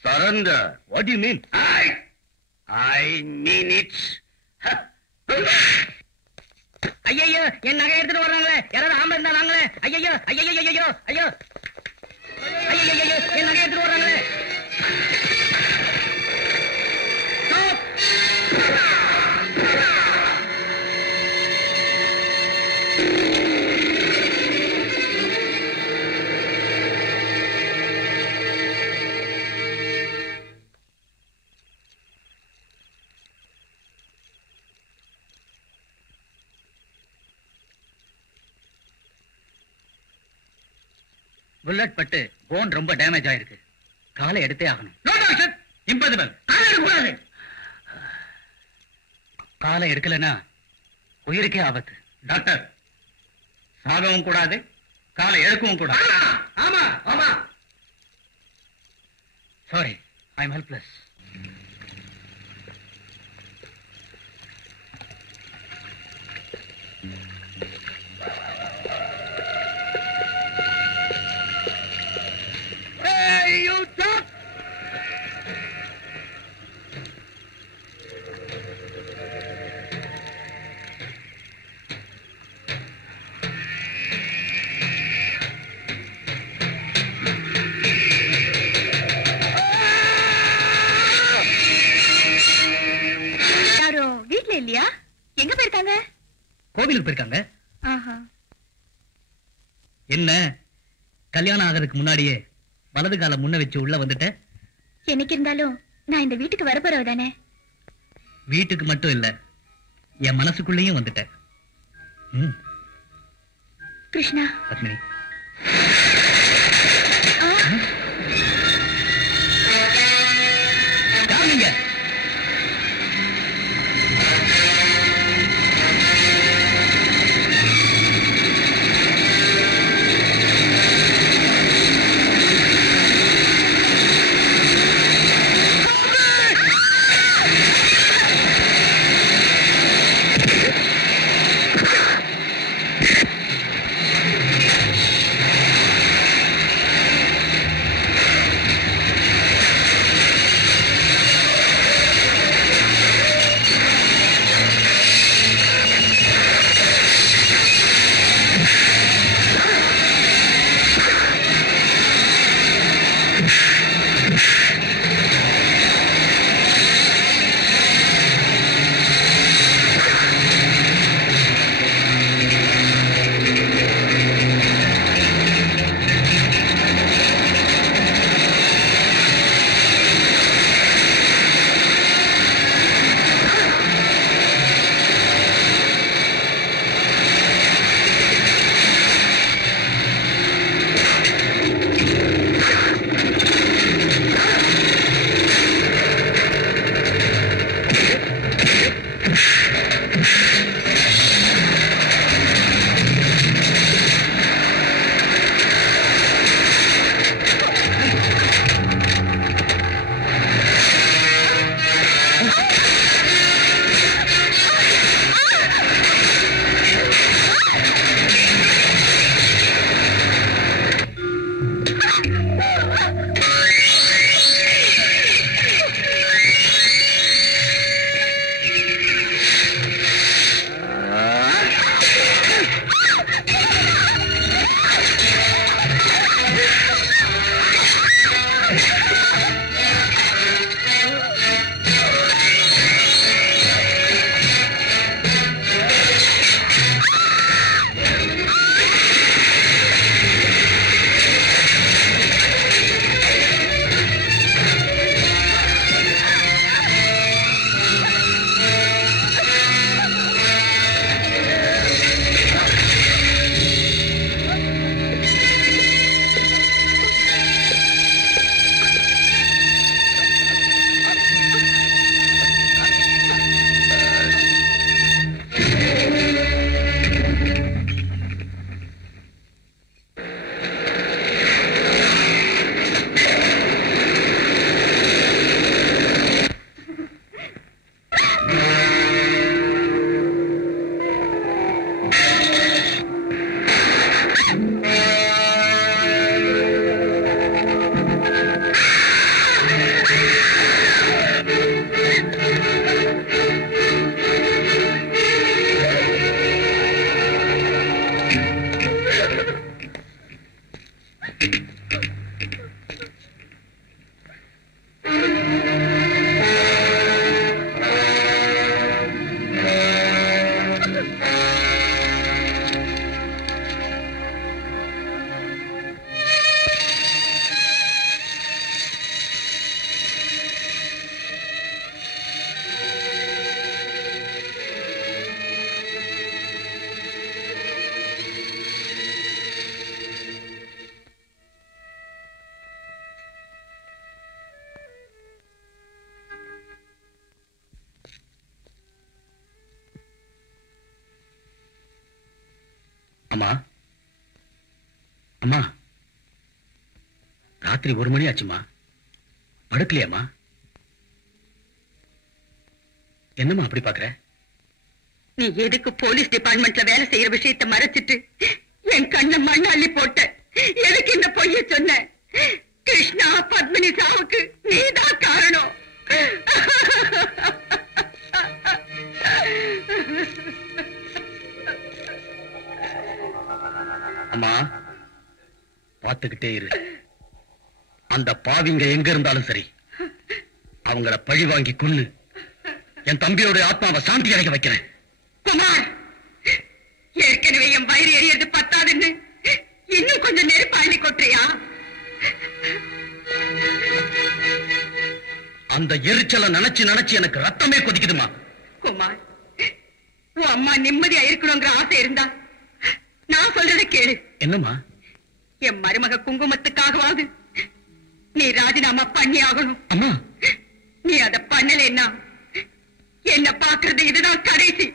surrender. What do you mean? I mean it. ஐயோ என் நகை எடுத்துட்டு வர்றாங்களே, யாராவது ஆம்பளை இருந்தா வாங்களே. ஐயோ ஐயோ ஐயோ ஐயோ ஐயோ என் நகை எடுத்துட்டு வர்றாங்களே. புல்லட் பட்டு போன் ரொம்ப டேமேஜ் ஆயிருக்கு. காலை எடுத்தே ஆகணும். இம்பாசிபிள். காலை எடுக்கலனா உயிருக்கே ஆபத்து. டாக்டர், சாகவும் கூடாது, காலை எடுக்கவும் கூடாது. ஆமா ஆமா. Sorry, I am helpless. கோவிலுக்கு போயிருக்காங்க. என்ன கல்யாணம் ஆகிறதுக்கு முன்னாடியே வலது காலம் முன்ன வச்சு உள்ள வந்துட்ட? எனக்கு இருந்தாலும் நான் இந்த வீட்டுக்கு வரப்போறவ தானே. வீட்டுக்கு மட்டும் இல்ல, என் மனசுக்குள்ளேயும் வந்துட்ட. கிருஷ்ணா. பத்மினி, நீங்க அம்மா அம்மா, ராத்திரி 1 மணி ஆச்சுமா, படுக்கலையாமா? என்னம்மா அப்படி பாக்குற? நீ எதுக்கு போலீஸ் டிபார்ட்மெண்ட்ல வேலை செய்யற விஷயத்தை மறைச்சிட்டு என் கண்ண மண்ணாளி போட்ட? எதுக்கு இந்த பொய்ய சொன்ன? கிருஷ்ணா பத்மினி சாவுக்கு நீதான் காரணம். அம்மா, பார்த்துக்கிட்டே இரு. அந்த பாவிங்க எங்க இருந்தாலும் சரி, அவங்கள பழி வாங்கி கொன்னு என் தம்பியோட ஆத்மாவை சாந்தி அடைக்க வைக்கிறேன். குமார், அந்த எரிச்சலை நினைச்சு நினைச்சு எனக்கு ரத்தமே கொதிக்குதுமா. குமார், உன் அம்மா நிம்மதியா இருக்கணுங்கிற ஆசை இருந்தா நான் சொல்றதை கேளு. என்னம்மா? என் மருமக குங்குமத்துக்காகவாது நீ ராஜினாமா பண்ணி ஆகணும். அம்மா, நீ அதை பண்ணலைன்னா என்ன பாக்குறது இதுதான் கடைசி.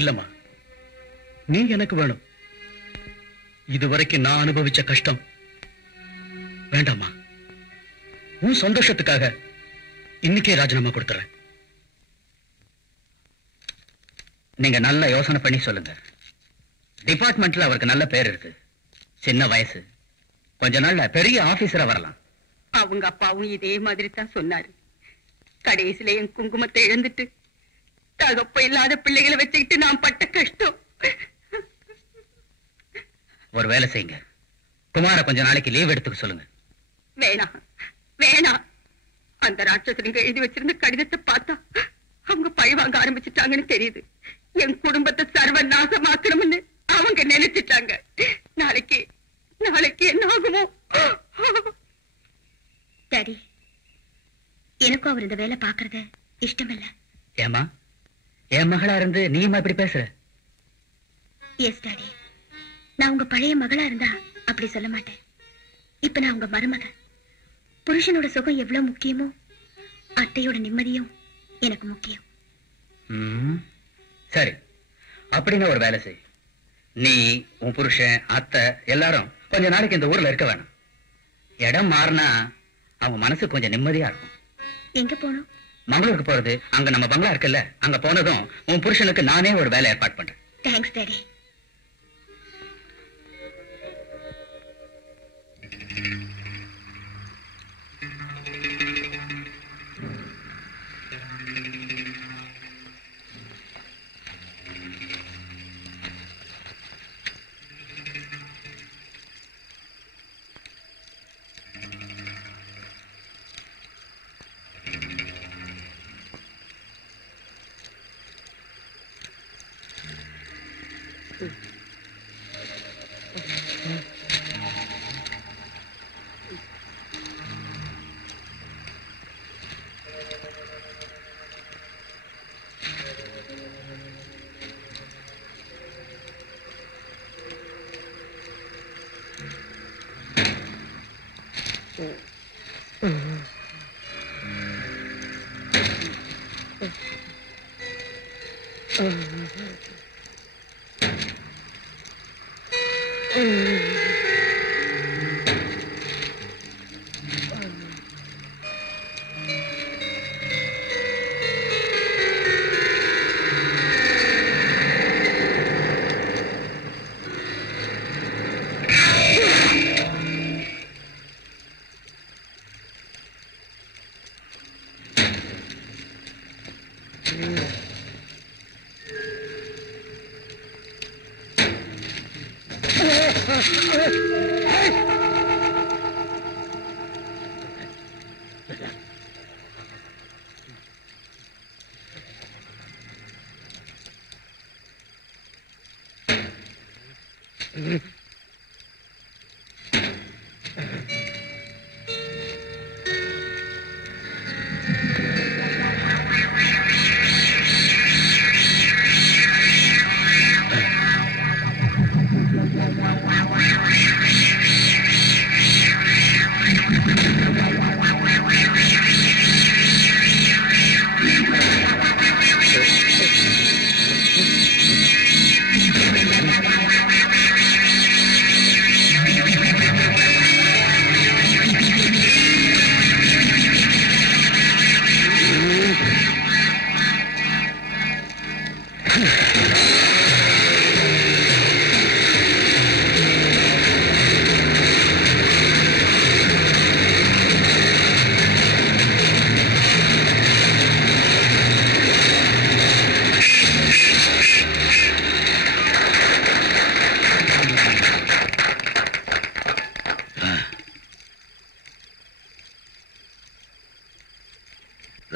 இல்லம்மா, நீ எனக்கு வேணும். இதுவரைக்கும் நான் அனுபவிச்ச கஷ்டம் வேண்டாமா. உன் சந்தோஷத்துக்காக இன்னைக்கே ராஜினாமா கொடுத்துறேன். நீங்க நல்ல யோசனை பண்ணி சொல்லுங்க. டிபார்ட்மெண்ட்ல அவருக்கு நல்ல பேர் இருக்கு. சின்ன வயசு, கொஞ்ச நாள்ல பெரிய ஆபீசரா வரலாம். அவங்க அப்பாவும் இதே மாதிரி தான் சொன்னாரு. கடைசியில என் குங்குமத்தை இழந்துட்டு தகப்ப இல்லாத பிள்ளைகளை வச்சுக்கிட்டு நான் பட்ட கஷ்டம். ஒரு வேலை செய்யுங்க, குமார கொஞ்ச நாளைக்கு லீவ் எடுத்துக்க சொல்லுங்க. வேணாம் வேணாம். அந்த ராட்சசனுங்க எழுதி வச்சிருந்த கடிதத்தை பார்த்தா அவங்க பழி வாங்க ஆரம்பிச்சுட்டாங்கன்னு தெரியுது. என் குடும்பத்தை சர்வ நாசமாக்கணும்னு அவங்க நினைச்சிட்டாங்க. நாளைக்கு நாளைக்கு என்ன ஆகுமோ? டாடி, எனக்கும் அவர் இந்த வேலை பாக்குறது இஷ்டம் இல்ல. ஏமா, என் மகளா இருந்து நீமா இப்படி பேசுற? எஸ் டாடி, நான் உங்க பழைய மகளா இருந்தா அப்படி சொல்ல மாட்டேன். இப்ப நான் உங்க மருமக. புருஷனோட சுகம் எவ்வளவு முக்கியமோ அத்தையோட நிம்மதியும் எனக்கு முக்கியம். சரி, அப்படின்னு ஒரு வேலை செய். நீ, உன் புருஷன், அத்தை எல்லாரும் கொஞ்ச நாளைக்கு இந்த ஊர்ல இருக்க வேணாம். இடம் மாறினா அவங்க மனசு கொஞ்சம் நிம்மதியா இருக்கும். எங்க போனோம்? மங்களூருக்கு போறது. அங்க நம்ம பங்களா இருக்குல்ல, அங்க போனதும் உன் புருஷனுக்கு நானே ஒரு வேலை ஏற்பாடு பண்றேன். Thanks daddy.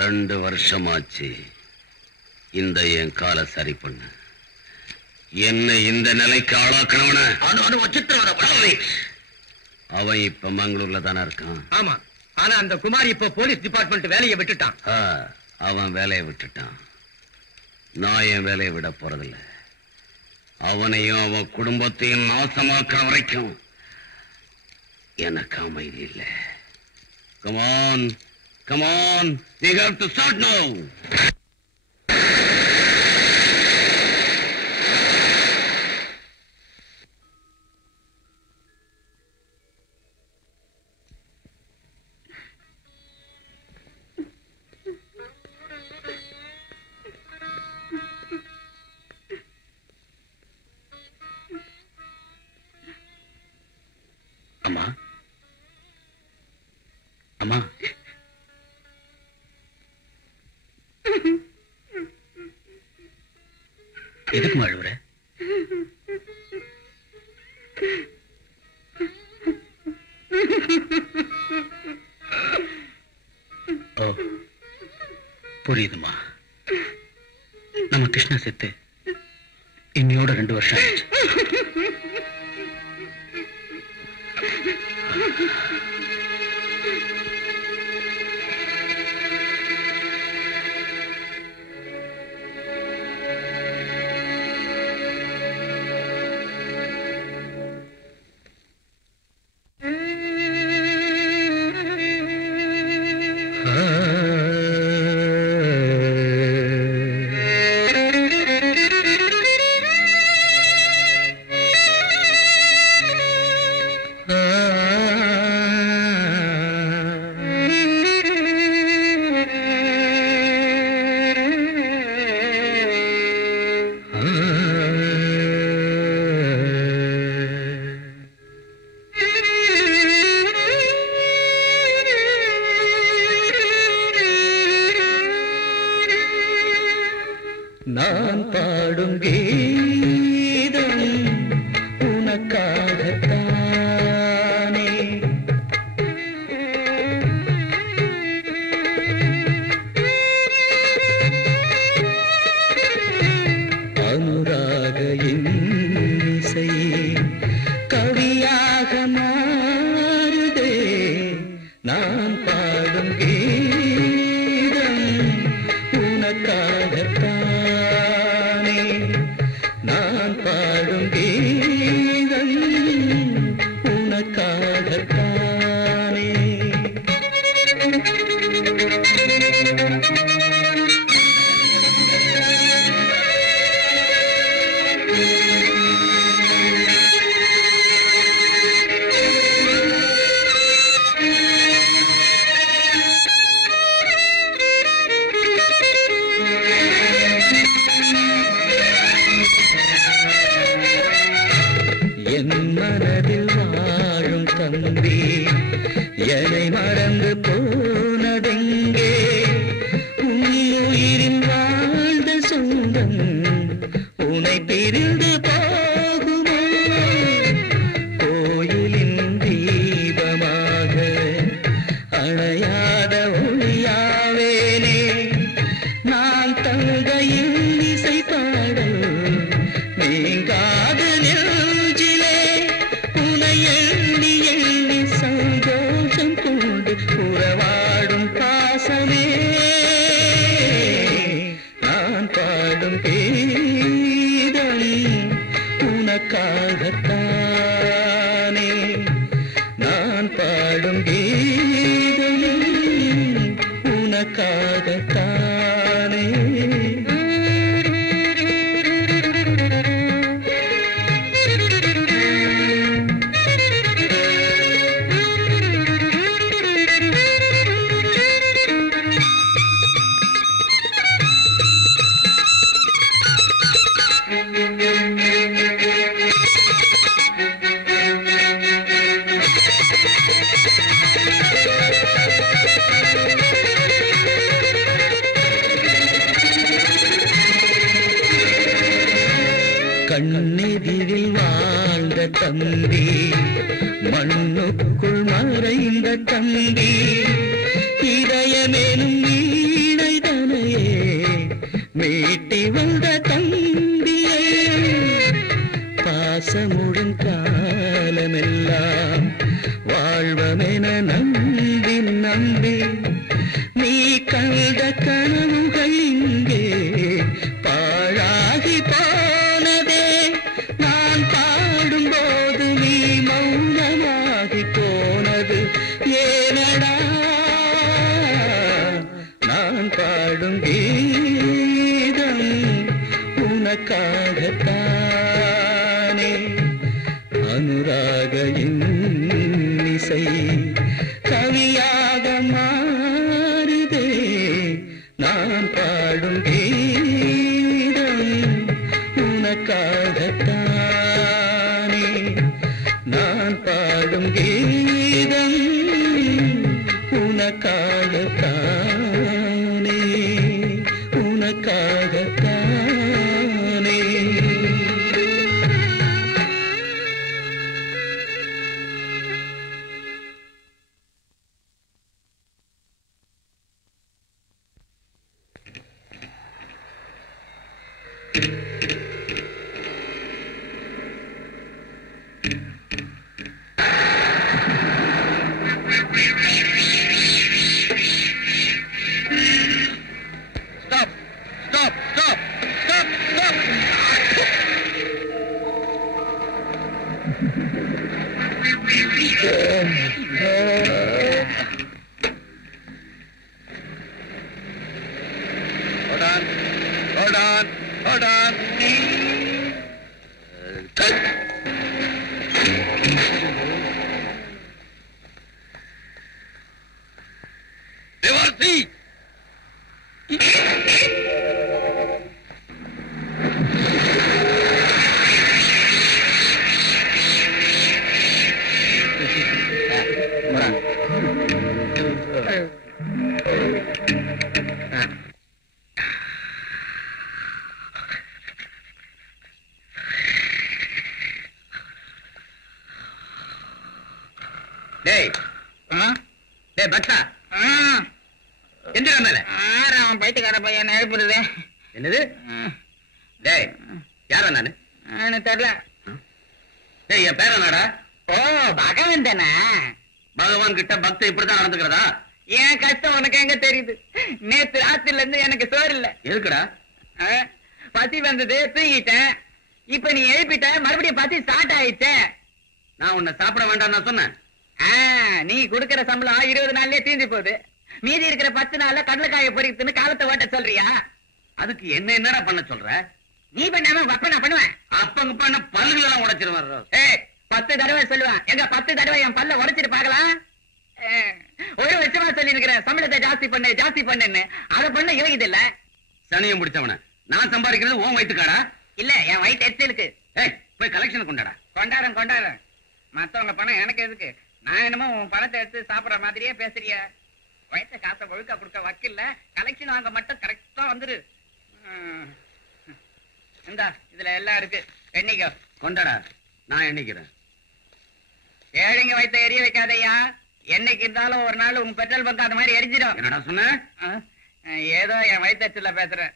ரெண்டு வருஷமாச்சு இந்த என் காலை சரி பண்ண. என்ன இந்த நிலைக்கு ஆளாக்கணவன சித்திரவதை. அவன் இப்ப மங்களூர்ல தானே இருக்கான். ஆமா, ஆனா அந்த குமார் இப்ப போலீஸ் டிபார்ட்மெண்ட் வேலையை விட்டுட்டான். அவன் வேலையை விட்டுட்டான். நான் என் வேலையை விட போறதில்ல. அவனையும் அவன் குடும்பத்தையும் நாசமாக்குற வரைக்கும் எனக்கு அமைதி இல்லை. Come on, come on, we have to start now. அம்மா, அம்மா, எதுக்கு அழுவுற? ஓ, புரியுதுமா. நம்ம கிருஷ்ணா செத்து இன்னையோட 2 வருஷம் ஆயிடுச்சு. நான் பாடும் கீதம் உனக்காகத்தானே. அனுராக இன்னிசை கவியாக மாறுதே. நான் பாடும் கீதம் உனக்காகத்தான். நான் பாடும் கீதம் உனக்காகத்தானே. என் மனதில் வாழும் தம்பி என்னை மறந்து போனதெங்கே? உயிரின் வாழ்ந்த சொந்தம் உன்னை பிரிந்து போகுமோ? கோயிலின் தீபமாக அணையாத ஒளியாவேனே. நான் தங்கையில் இசை பாடல் நீங்காத நெஞ்சிலே உனை எண்ணி எண்ணி சந்தோஷம் கொண்டு உறவாடும் பாசமே. நான் பாடும் கீதம் உனக்காகத்தானே. நான் பாடும் கீதம் உனக்காகத்தானே. கண்ணெதிரில் வாழ்ந்த தம்பி மண்ணுக்குள் மறைந்த தம்பி. இதயமேனும் வீணை தனையே மீட்டி வந்த தம்பியே. உனக்காகத்தானே அனுராக இன்னிசை கவியாக மாறுதே நான் பாடும் கீதம் உனக்காகத்தானே நான் பாடும் கீதம் உனக்காகத்தானே உனக்காகத்தானே Stop! Stop! Stop! Stop! Stop! Hold on. Hold on. Hold on. Reverse! டேய் டேய் பக்தா எந்திரா மேல அவன் பைத்தியக்கார பையன் எழுப்புறது. என்னது டேய் யாரா நானு எனக்கு தெரியல. டேய் என் பேர நாடா ஓ பகவன் தானே? பகவான் கிட்ட பக்தி இப்படிதான் நடந்துக்கிறதா? என் கஷ்டம் உனக்கு எங்க தெரியுது? நேத்து ராத்திரில இருந்து எனக்கு சோறு இல்ல. எதுக்குடா? பசி வந்தது, தூங்கிட்டேன். இப்ப நீ எழுப்பிட்ட, மறுபடியும் பசி ஸ்டார்ட் ஆயிடுச்சே. நான் உன்னை சாப்பிட வேண்டாம் நான் சொன்னேன். நீ குடுக்கற சம்பளம் 20 நாள்லயே தீர்ந்து போகுது. மீதி இருக்கிற 10 நாள்ல கடலைக்காய பொறிக்குன்னு காலத்தை ஓட்ட சொல்றியா? அதுக்கு என்ன என்னடா பண்ண சொல்ற? நீ பண்ணாம அப்ப நான் பண்ணுவேன். அப்பங்க பண்ண பல்லுகள் எல்லாம் உடைச்சிருவாரு. 10 தடவை சொல்லுவேன். எங்க 10 தடவை என் பல்ல உடைச்சிட்டு பாக்கலாம். ஒரு வருஷமா சொல்லி இருக்கிறேன் சம்பளத்தை ஜாஸ்தி பண்ணுன்னு. அதை பண்ண யோகிது இல்ல. சனியம் பிடிச்சவன நான் சம்பாதிக்கிறது உன் வயிற்றுக்காடா? இல்ல என் வயிற்று எச்சலுக்கு. போய் கலெக்ஷன் கொண்டாடா. கொண்டாடுறேன். மத்தவங்க பணம் எனக்கு எதுக்கு? நான் என்னமோ உன் பணத்தை எடுத்து சாப்பிடற மாதிரியே பேசுறிய. வயிற்ற காசை ஒழுக்கா கொடுக்க வக்கில்ல. கலெக்ஷன் வாங்க மட்டும் கரெக்டா வந்துரு. இந்தா இதுல எல்லாம் இருக்கு, எண்ணிக்கோ. கொண்டாடா, நான் எண்ணிக்கிறேன். ஏழைங்க வயிற்ற எரிய வைக்காதையா. என்னைக்கு இருந்தாலும் ஒரு நாள் உன் பெட்ரோல் பங்க் அந்த மாதிரி எரிஞ்சிடும். என்னடா சொன்ன? ஏதோ என் வயிற்றுல பேசுறேன்.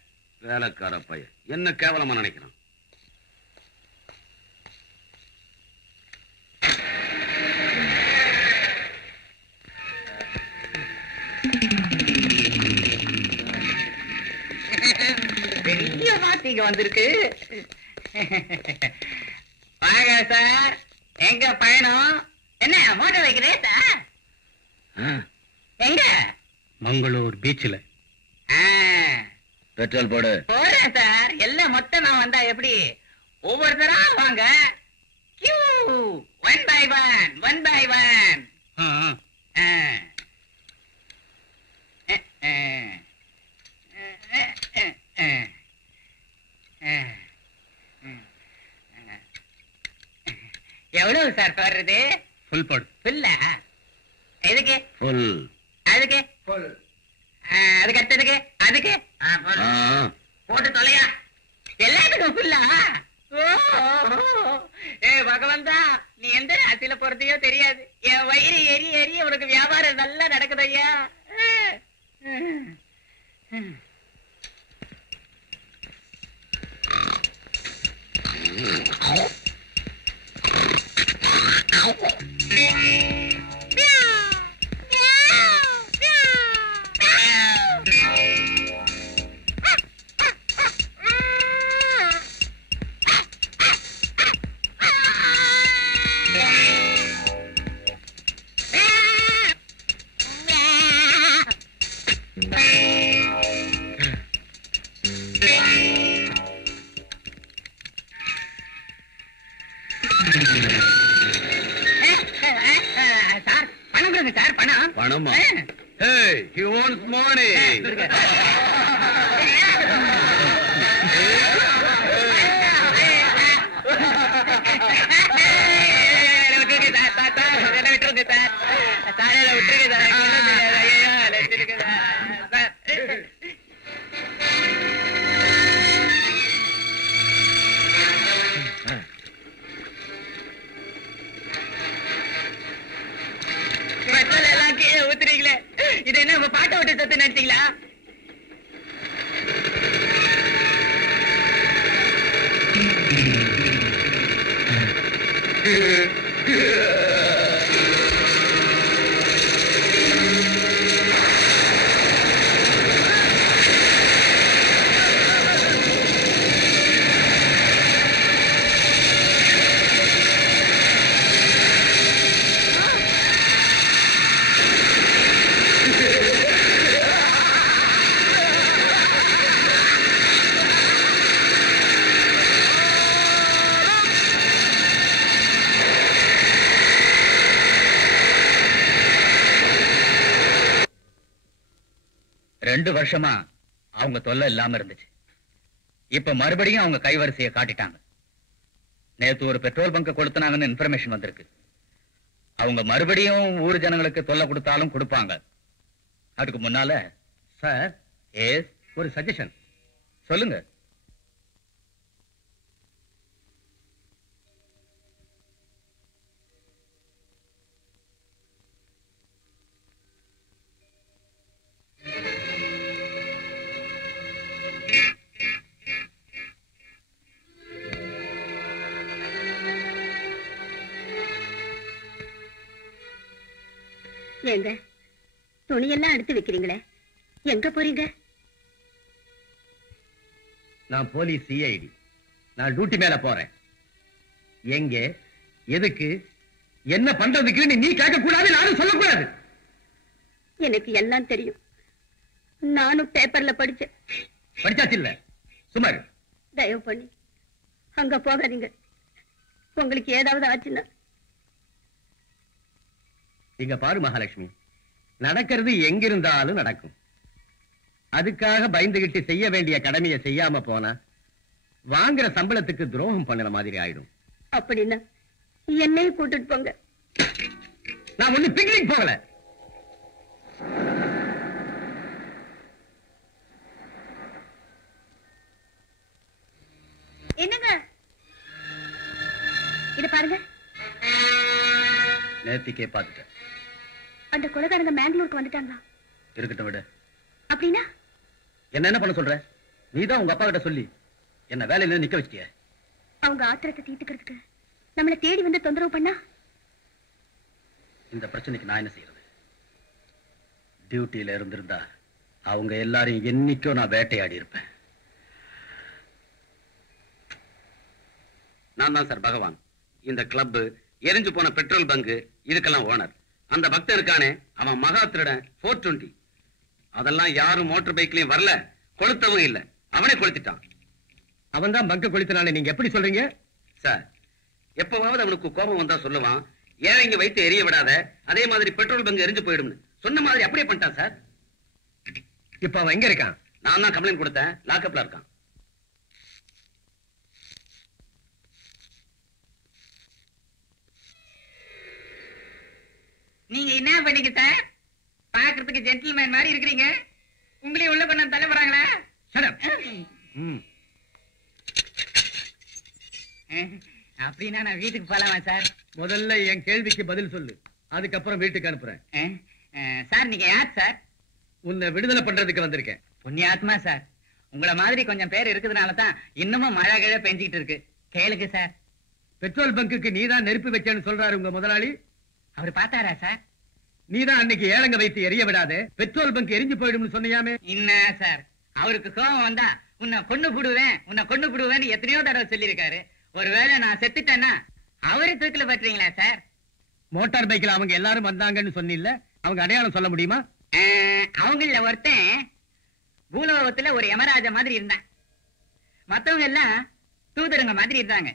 வேலைக்கார பையன் என்ன கேவலமா நினைக்கிறான். பெரிய மாத்திக வந்திருக்கு. வாங்க சார், எங்க பயணம்? என்ன மோட்டர் வைக்கிறேன் சார்? எங்க? மங்களூர் பீச்சில். பெட்ரோல் போடு. போறேன் சார். எல்லாம் மொத்தம் நான் வந்தா எப்படி? ஒவ்வொருத்தரா வாங்க. Queue 1 by 1. எவ்வளவு சார் போடுறது? ஃபுல் போடு. ஃபுல்லா? எதுக்கு? ஃபுல். அதுக்கு ஃபுல். அதுக்கு அடுத்ததுக்கு? அதுக்கு போட்டு தொலையா. எல்லாத்துக்கும் ஃபுல்லா? பகவந்தா, நீ எந்த ராசியில போறதையோ தெரியாது. என் வயிறு எரிய உனக்கு வியாபாரம் நல்லா நடக்குது ஐயா. பணமா? Hey, he wants money. இது என்ன உங்க பாட்டை விட்டு சத்து நினைச்சீங்களா? ரெண்டு வருஷமா அவங்க தொல்லை இல்லாம இருந்துச்சு. இப்ப மறுபடியும் அவங்க கைவரிசையை காட்டிட்டாங்க. நேத்து ஒரு பெட்ரோல் பங்க் கொளுத்துனாங்கன்னு இன்ஃபர்மேஷன் வந்திருக்கு. அவங்க மறுபடியும் ஊர் ஜனங்களுக்கு தொல்லை கொடுத்தாலும் கொடுப்பாங்க. அதுக்கு முன்னால சார் ஒரு சஜஷன் சொல்லுங்க. ஏங்க துணியெல்லாம் எடுத்து வைக்கிறீங்களே, எங்க போறீங்க? நான் போலீஸ் சிஐடி. நான் டியூட்டி மேல போறேன். எங்க எதுக்கு என்ன பண்றதுக்கு நீ கேட்க கூடாது, நானும் சொல்லக்கூடாது. எனக்கு எல்லாம் தெரியும். நானும் பேப்பர்ல படிச்சேன். படிச்சாச்சு இல்ல சுமார். தயவு பண்ணி அங்க போகாதீங்க. உங்களுக்கு ஏதாவது ஆச்சுன்னா. இங்க பாரு மகாலட்சுமி, நடக்கிறது எங்கிருந்தாலும் நடக்கும். அதுக்காக பயந்துகிட்டு செய்ய வேண்டிய கடமையை செய்யாம போனா வாங்குற சம்பளத்துக்கு துரோகம் பண்ணுற மாதிரி ஆயிடும். அப்படின்னா என்னையும் கூட்டிட்டு போங்க. நான் ஒண்ணு பிக்னிக் போகல. என்னங்க இத பாருங்க. நேத்திக்கே பாத்துட்டேன். அந்த கொலைகாரங்க மேங்களூருக்கு வந்துட்டாங்களா? இருக்கட்டும் விட. அப்படின்னா என்ன பண்ண சொல்ற? நீதான் உங்க அப்பா கிட்ட சொல்லி என்ன வேலையில நிக்க வச்சிட்டிய. அவங்க ஆத்திரத்தை தீர்த்துக்கிறதுக்கு நம்மளை தேடி வந்து தொந்தரவு பண்ணா இந்த பிரச்சனைக்கு நான் என்ன செய்யறது? டியூட்டியில இருந்திருந்தா அவங்க எல்லாரையும் என்னைக்கோ நான் வேட்டையாடி இருப்பேன். நான் தான் சார் பகவான். இந்த கிளப், எரிஞ்சு போன பெட்ரோல் பங்கு, இதுக்கெல்லாம் ஓனர். அந்த பக்தன் இருக்கானே, அவன் மகா திருடன் 420. அதெல்லாம் யாரும் மோட்டார் பைக்லயும் வரல, கொளுத்தவும் இல்ல, அவனே கொளுத்திட்டான். அவன் தான் பங்க கொளுத்தினாலே நீங்க எப்படி சொல்றீங்க? சார், எப்பவாவது அவனுக்கு கோபம் வந்தா சொல்லுவான், ஏழைங்க வைத்து எரிய விடாத, அதே மாதிரி பெட்ரோல் பங்கு எரிஞ்சு போயிடும். சொன்ன மாதிரி அப்படியே பண்ணிட்டான் சார். இப்ப அவன் எங்க இருக்கான்? நான் தான் கம்ப்ளைண்ட் கொடுத்தேன், லாக்அப்ல இருக்கான். நீங்க என்ன பண்ணீங்க சார்? பாக்குறதுக்கு ஜென்டில்மேன் மாதிரி இருக்கிறீங்க. உங்களையும் உள்ள பண்ண தள்ள போறாங்களா? அப்படின்னா நான் வீட்டுக்கு போலாமா சார்? முதல்ல என் கேள்விக்கு பதில் சொல்லு, அதுக்கப்புறம் வீட்டுக்கு அனுப்புறேன். சார் நீங்க யார் சார்? உன்னை விடுதலை பண்றதுக்கு வந்திருக்கேன். புண்ணியாத்மா சார். உங்களை மாதிரி கொஞ்சம் பேர் இருக்கிறதுனால தான் இன்னமும் மழை கிழ பெஞ்சிக்கிட்டு இருக்கு. கேளுங்க சார். பெட்ரோல் பங்குக்கு நீதான் நெருப்பு வச்சேன்னு சொல்றாரு உங்க முதலாளி. அவர் பார்த்தாரா சார்? நீதான் அன்னைக்கு ஏழங்க வைத்து எரிய விடாத, பெட்ரோல் பங்க் எரிஞ்சு போயிடும் சொன்னியாமே. என்ன சார், அவருக்கு கோபம் வந்தா உன்னை கொண்டு போடுவேன்னு எத்தனையோ தடவை சொல்லியிருக்காரு. ஒருவேளை நான் செத்துட்டேன்னா அவரே தூக்கில பட்டுறீங்களா சார்? மோட்டார் பைக்ல அவங்க எல்லாரும் வந்தாங்கன்னு சொன்னில்ல, அவங்க அடையாளம் சொல்ல முடியுமா? அவங்கள ஒருத்தன் பூலோகத்துல ஒரு யமராஜ மாதிரி இருந்தான். மத்தவங்க எல்லாம் தூதருங்க மாதிரி இருந்தாங்க.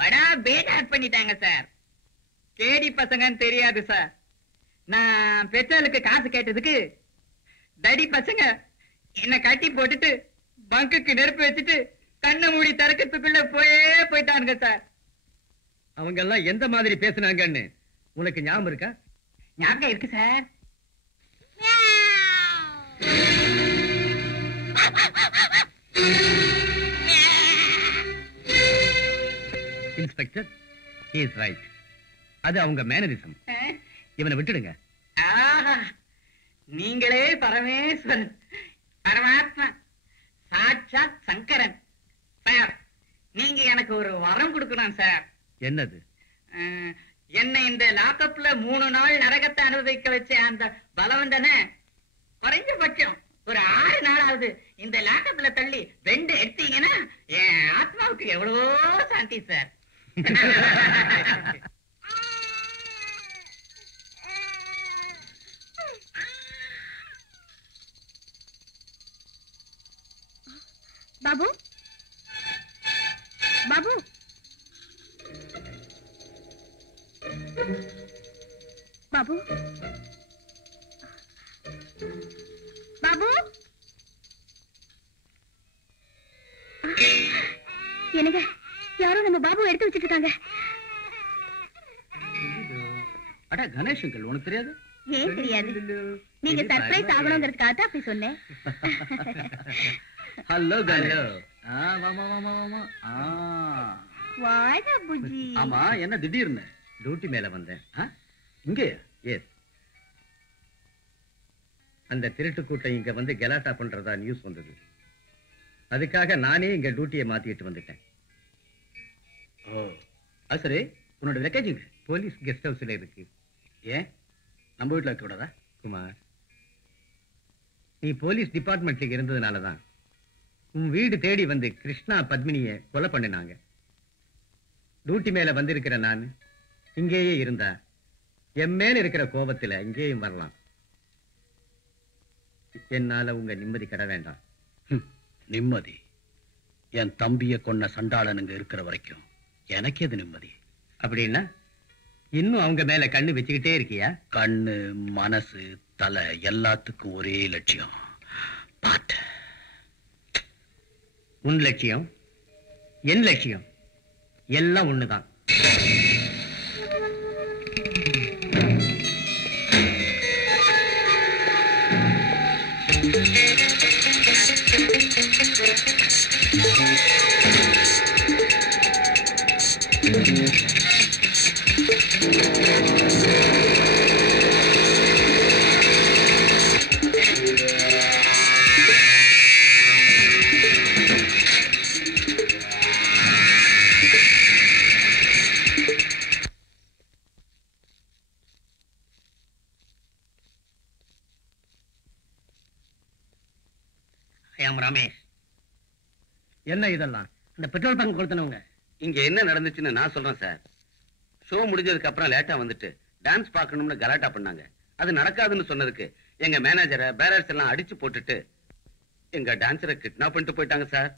படா பேட் ஆட் பண்ணிட்டாங்க சார். கேடி பசங்கன்னு தெரியாது சார். நான் பெட்ரோலுக்கு காசு கேட்டதுக்கு தடி பசங்க என்ன கட்டி போட்டுட்டு பங்குக்கு நெருப்பு வச்சுட்டு கண்ணை மூடி திறக்கிறதுக்குள்ள போயிட்டானுங்க சார். அவங்க எல்லாம் எந்த மாதிரி பேசுனாங்கன்னு உனக்கு ஞாபகம் இருக்கா? ஞாபகம் இருக்கு sir. Inspector, he is right. அது அவங்க மேனரிசம். இவனை விட்டுடுங்க. ஆஹா, நீங்களே பரமேஸ்வரன், பரமாத்மா, சாட்சாத் சங்கரன். சார், நீங்க எனக்கு ஒரு வரம் கொடுக்கணும் சார். என்னது? என்ன இந்த லாக்கப்ல 3 நாள் நரகத்தை அனுபவிக்க வச்ச அந்த பலவந்தனை குறைஞ்சபட்சம் ஒரு 6 நாளாவது இந்த லாக்கப்ல தள்ளி 2 எடுத்தீங்கன்னா என் ஆத்மாவுக்கு எவ்வளவோ சாந்தி சார். பாபு, பாபு, பாபு, பாபு, என்னங்க யாரோ நம்ம பாபு எடுத்து வச்சிட்டு இருக்காங்க. அட கணேஷ் அங்கிள், உனக்கு தெரியாது? ஏன் தெரியாது? நீங்க சர்ப்ரைஸ் ஆகணுங்கிறதுக்காக தான் அப்படி சொன்னேன். Hello hello. வாடா புஜி. ஆமா, என்ன திடீர்னு? டியூட்டி மேல வந்தேன். இங்கே? எஸ். அந்த திருட்டு கூட்டம் இங்க வந்து கலாட்டா பண்றதா நியூஸ் வந்தது. அதுக்காக நானே இங்க டியூட்டியை மாத்திட்டு வந்துட்டேன். ஓ, அது சரி. உன்னோட வெக்கேஜிங் போலீஸ் கெஸ்ட் ஹவுஸ்ல இருக்கு. ஏன் நம்ம வீட்டுல இருக்க கூடாதா? குமார், நீ போலீஸ் டிபார்ட்மெண்ட்ல இருந்ததுனாலதான் உன் வீடு தேடி வந்து கிருஷ்ணா பத்மினிய கொலை பண்ணினாங்க. டியூட்டி மேல வந்திருக்கிற நான் இங்கேயே இருந்தா என் மேல இருக்கிற கோபத்துல இங்கேயும் வரலாம். என்னால உங்க நிம்மதி கெட வேண்டாம். நிம்மதி? என் தம்பிய கொன்ன சண்டாளனுங்க இருக்கிற வரைக்கும் எனக்கு எது நிம்மதி? அப்படின்னா இன்னும் அவங்க மேல கண்ணு வச்சுக்கிட்டே இருக்கியா? கண்ணு, மனசு, தலை எல்லாத்துக்கும் ஒரே லட்சியம். பாட்டு. உன் லட்சியம், என் லட்சியம் எல்லாம் ஒண்ணுதான். ரமேஷ், என்ன இதெல்லாம்? இந்த பெட்ரோல் பங்க் கொடுத்தனவங்க இங்க என்ன நடந்துச்சுன்னு நான் சொல்றேன் சார். ஷோ முடிஞ்சதுக்கு அப்புறம் லேட்டா வந்துட்டு டான்ஸ் பார்க்கணும்னு கலாட்டா பண்ணாங்க. அது நடக்காதுன்னு சொன்னதுக்கு எங்க மேனேஜரை பேரர்ஸ் எல்லாம் அடிச்சு போட்டுட்டு எங்க டான்ஸரை கிட்னாப் பண்ணிட்டு போயிட்டாங்க சார்.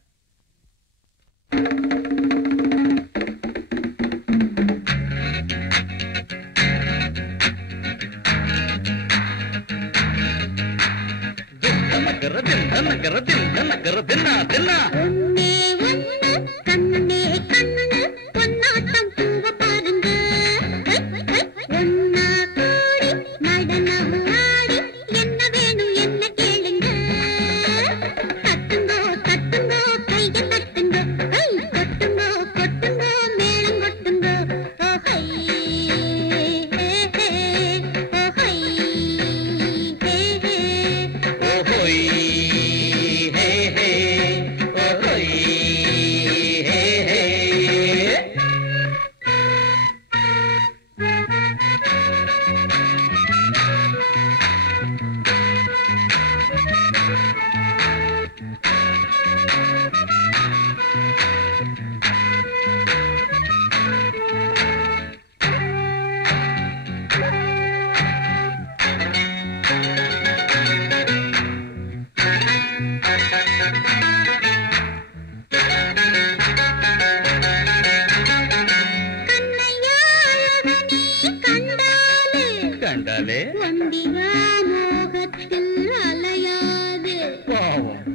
குழலே ஒண்டியா மோகத்தில் அலையாது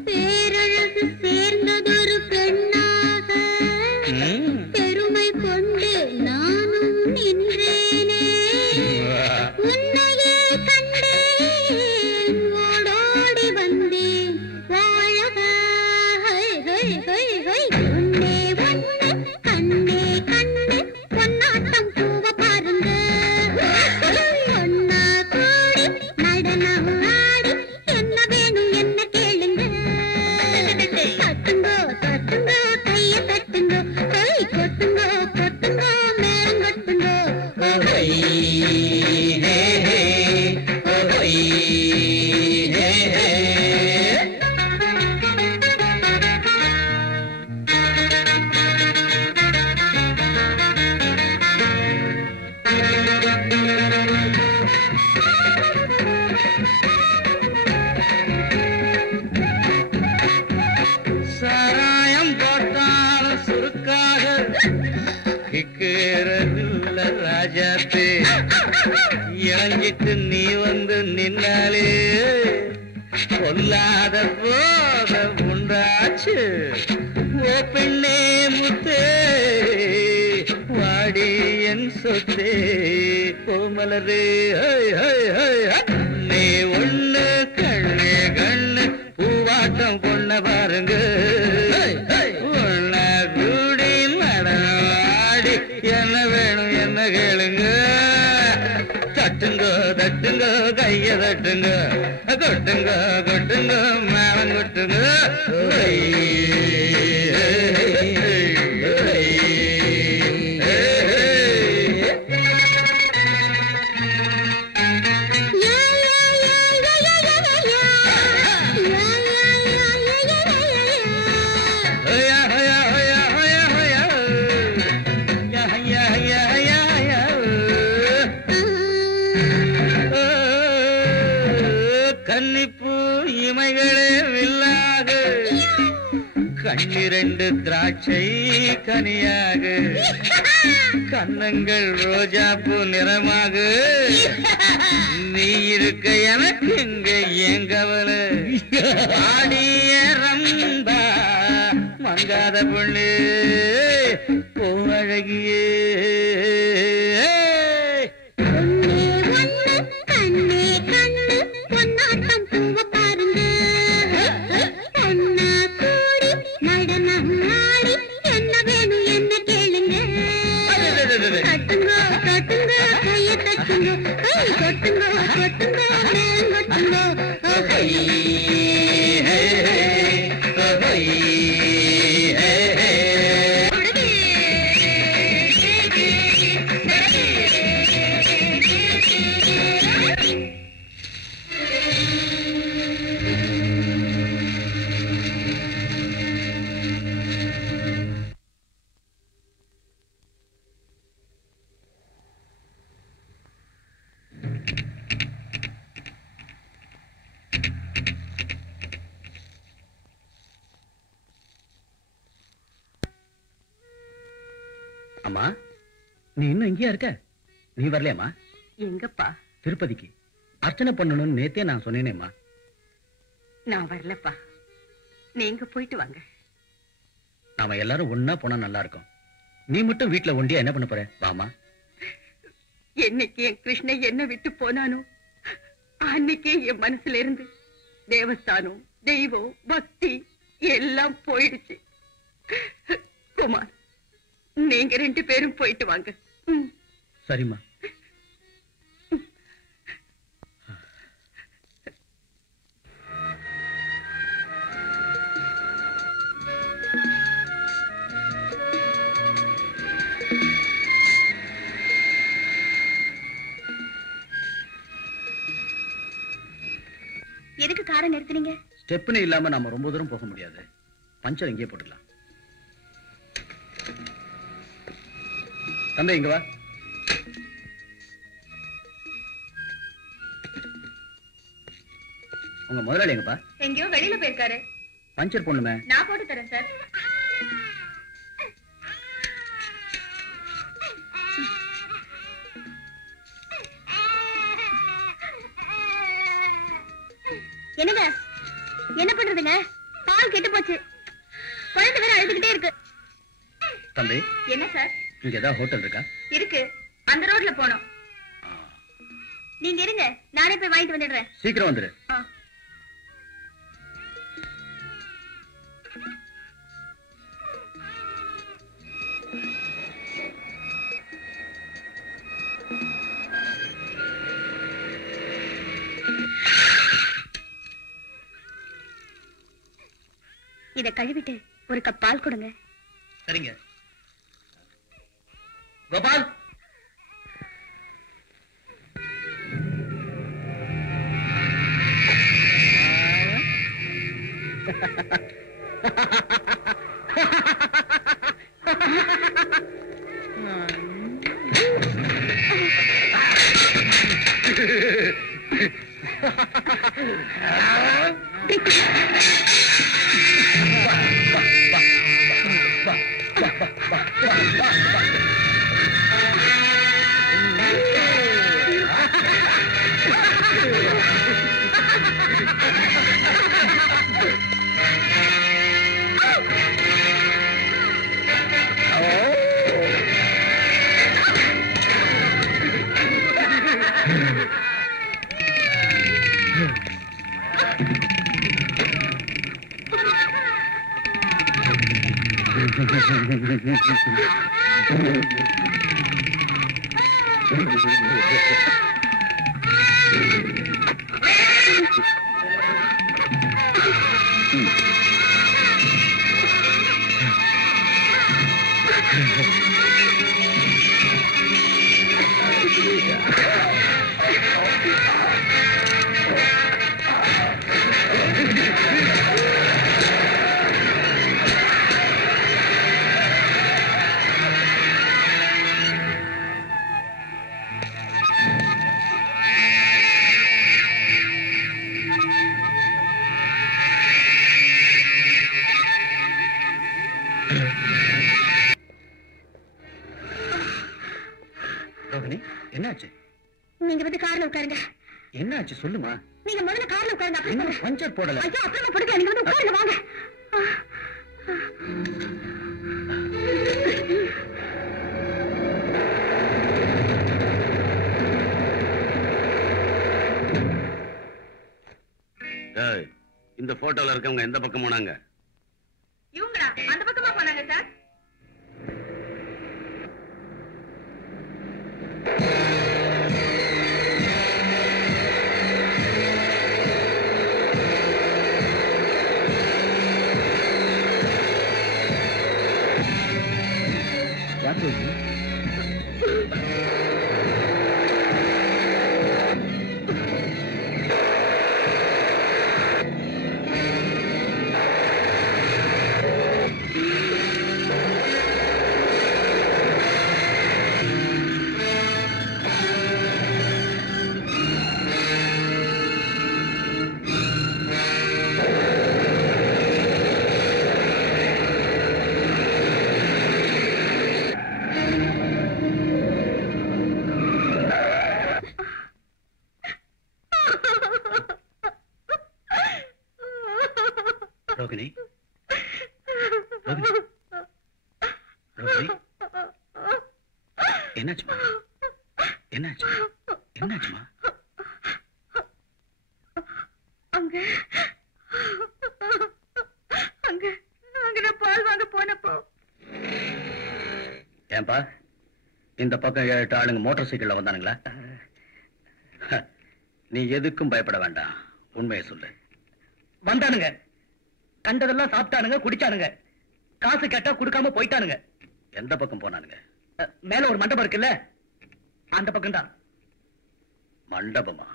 பேரழகு சேர்ந்ததொரு பெண்ணாக பெருமை கொண்டு நானும் நின்றேனே உன்னையே கண்டேன் ஓடோடி வந்தேன் வாழக ஒன்னே ஒன்னு கண்ணே கண்ணு பொன்னாட்டம் பூவ பாருங்க ஒன்னா கூடி நடனம் ஆடி என்ன வேணும் என்ன கேளுங்க தட்டுங்கோ தட்டுங்கோ கைய தட்டுங்கோ கை கொட்டுங்கோ கொட்டுங்கோ மேளம் கொட்டுங்கோ சாராயம் போட்டாலும் சுருக்காக கிக்கிறதுல ராஜாத்தே இறங்கிட்டு நீ வந்து நின்னாலே கொல்லாத போத உண்டாச்சு ஓ பெண்ணே முத்தே வாடி என் சொத்தே கோமலரே நீ ஒண்ணு கண்ணே கண்ணு பூவாட்டம் பொண்ண பாருங்க ஒன்ன கூடி நடனாடி என்ன வேணும் என்ன கேளுங்க தட்டுங்க தட்டுங்க கைய தட்டுங்க கொட்டுங்க கொட்டுங்க மேளம் கொட்டுங்க கன்னிப்பூ இமைகளே வில்லாக கண்ணிரண்டு திராட்சை கனியாக கன்னங்கள் ரோஜாப்பூ நிறமாக நீ இருக்க எனக்கு இங்க ஏன் கவலை ஆடிய ரம்பா மங்காத பொண்ணு பூவழகியே அம்மா நீ இன்னும் இங்கேயா இருக்க? நீ வரலையம்மா? எங்கப்பா? திருப்பதிக்கு அர்ச்சனை பண்ணணும்னு நேத்தே நான் சொன்னேனேம்மா. நான் வரலப்பா, நீங்க போயிட்டு வாங்க. நாம எல்லாரும் ஒன்னா போனா நல்லா இருக்கும். நீ மட்டும் வீட்டுல ஒண்டியா என்ன பண்ண போற? வாமா. என்னைக்கு என் கிருஷ்ணன் என்ன விட்டு போனானோ அன்னைக்கே என் மனசுல இருந்து தேவஸ்தானம், தெய்வம், பக்தி எல்லாம் போயிடுச்சு. குமார், நீங்க 2 பேரும் போயிட்டு வாங்க. சரிம்மா. எதுக்கு காரை நிறுத்துறீங்க? ஸ்டெப்னே இல்லாம நாம ரொம்ப தூரம் போக முடியாது. பஞ்சர் இங்கே போட்டுடலாம். தம்பி இங்க வா. உங்க முதலாளி எங்கப்பா? எங்கயோ வெளியில போயிருக்காரு. பஞ்சர் போடணுமே. நான் போட்டு தரேன் சார். இருக்கு. தம்பி, என்ன சார்? இங்க ஏதாவது ஹோட்டல் இருக்கா? இருக்கு, அந்த ரோட்ல போனோம். நீங்க இருங்க, நானே போய் வாங்கிட்டு வந்துடுறேன். சீக்கிரம் வந்துரு. இத கழுவிட்டு ஒரு கப் பால் கொடுங்க. சரிங்க. கோபால், ரோகிணி, என்னாச்சு? நீங்க வந்து கார்ல உட்காருங்க. என்னாச்சு சொல்லுமா. நீங்க முதல்ல கார்ல உட்காருங்க. அப்புறம் இன்னும் பஞ்சர் போடல. ஐயோ, அப்புறமா போடுங்க. நீங்க வந்து உட்காருங்க, வாங்க. ஏய், இந்த போட்டோல இருக்கவங்க எந்த பக்கம் போனாங்க? இவங்களா அந்த பக்கமா போனாங்க சார். ரோகிணி, ரோகிணி, ரோகிணி, என்னாச்சுமா? என்னாச்சு? என்னாச்சுமா? அங்க அங்க அங்க நான் பால் வாங்க போனப்போ. ஏன்பா, இந்த பக்கம் 7 ஆளுங்க மோட்டார் சைக்கிள்ல வந்தானுங்களா? நீ எதுக்கும் பயப்பட வேண்டாம், உண்மையை சொல்லு. வந்தானுங்க, கண்டதெல்லாம் சாப்பிட்டானுங்க, குடிச்சானுங்க, காசு கேட்டா கொடுக்காம போயிட்டானுங்க. எந்த பக்கம் போனானுங்க? மேல ஒரு மண்டபம் இருக்குல்ல, அந்த பக்கம் தான். மண்டபமா?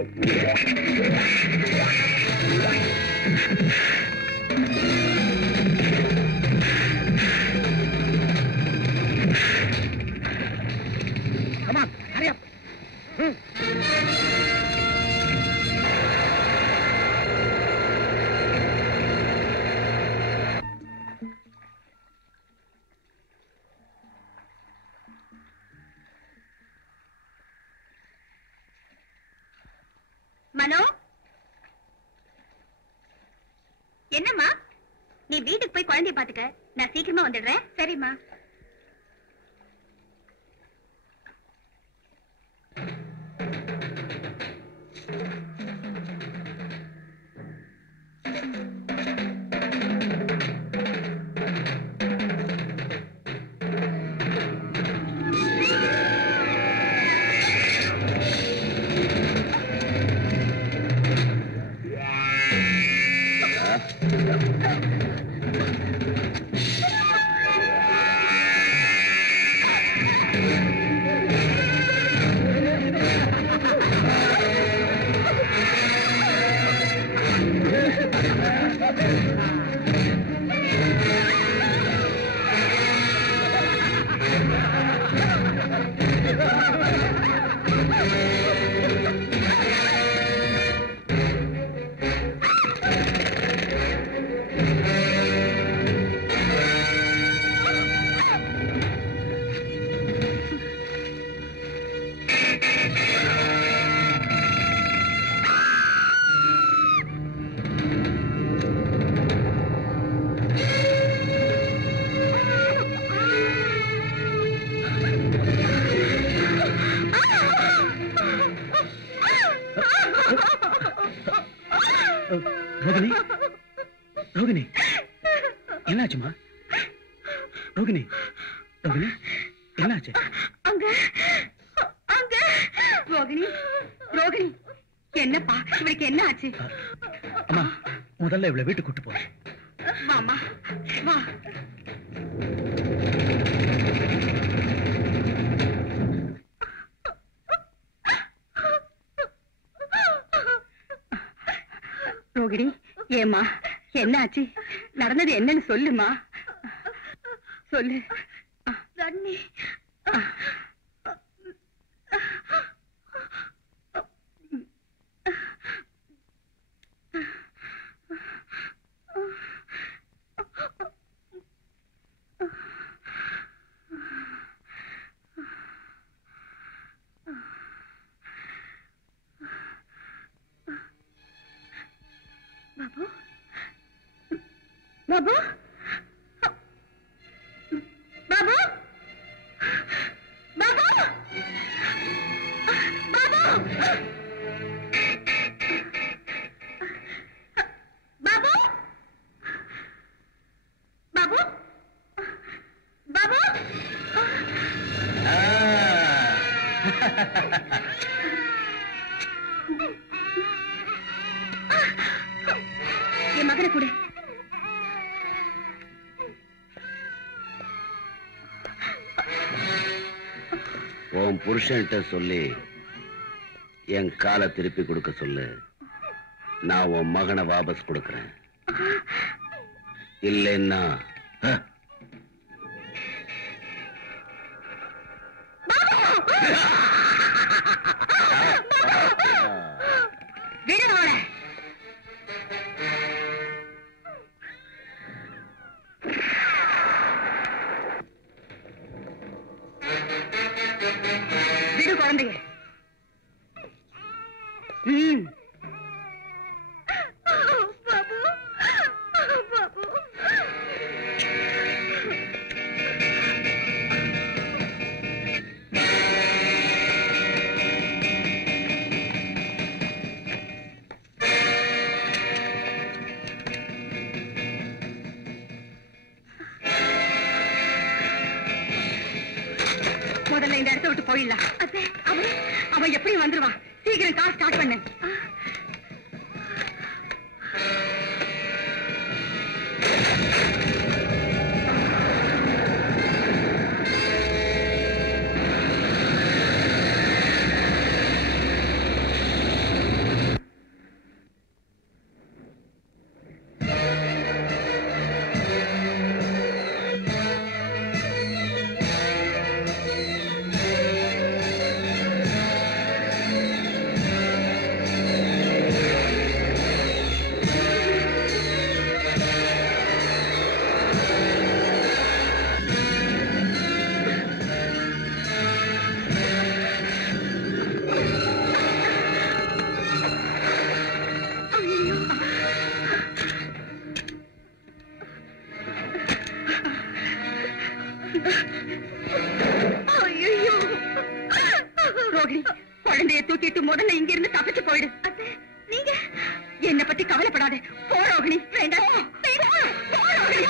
Come on, hurry up. மனோ, என்னம்மா? நீ வீட்டுக்கு போய் குழந்தைய பாத்துக்க, நான் சீக்கிரமா வந்துடுறேன். சரிம்மா. ரோகிணி, ரோகிணி, என்னாச்சுமா? ரோகிணி, ரோகிணி, என்னாச்சு? அங்க அங்க ரோகிணி, ரோகிணி, என்னப்பா இவருக்கு என்ன ஆச்சு? அம்மா, முதல்ல இவளை வீட்டுக்கு கூட்டு போ. வாமா, வா. ரோகிணி, ஏமா என்ன ஆச்சு? நடந்தது என்னன்னு சொல்லுமா, சொல்லு. தண்ணி பாபு, பாபு, பாபு, பாபு, பாபு, பாபு, பாபு. என் மகனை கொடு. உன் புருஷன்கிட்ட சொல்லி என் காலை திருப்பி கொடுக்க சொல்லு. நான் உன் மகனை வாபஸ் கொடுக்கறேன். இல்லைன்னா விடு அவளை. விடு குழந்தைய. பாபு, பாபு. முதல்ல இந்த இடத்த விட்டு போயிடலாம். அவன் எப்படி வந்துருவான்? சீக்கிரம் கார் ஸ்டார்ட் பண்ணு. இருந்து தப்பிச்சு போயிடு. நீங்க என்ன பத்தி கவலைப்படாதே. போ ரோகிணி. வேண்டாம். போ ரோகிணி.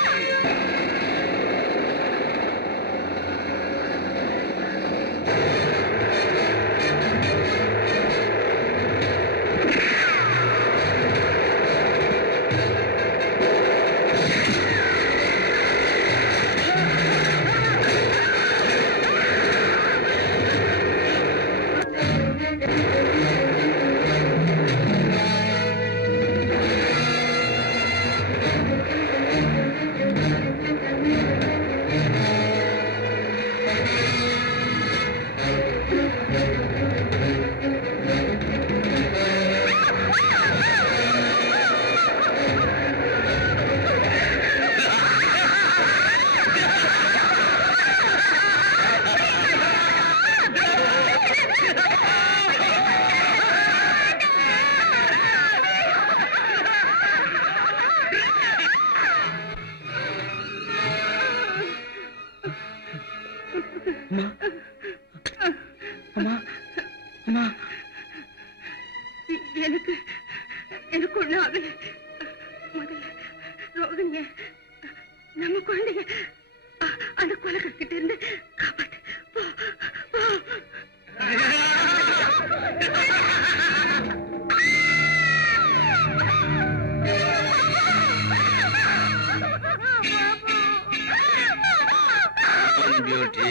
எனக்கு ஒண்ணு ஆகல. முதல்ல ரோகிணிய, நம்ம குழந்தைய அந்த கொலைகிட்ட இருந்து காப்பாத்து. போ, போ. பியூட்டி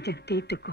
கொஞ்சம் தீர்த்துக்கோ.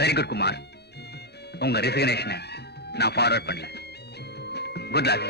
வெரி குட் குமார், உங்க ரெசிக்னேஷனை நான் ஃபார்வர்ட் பண்ணல. Good luck.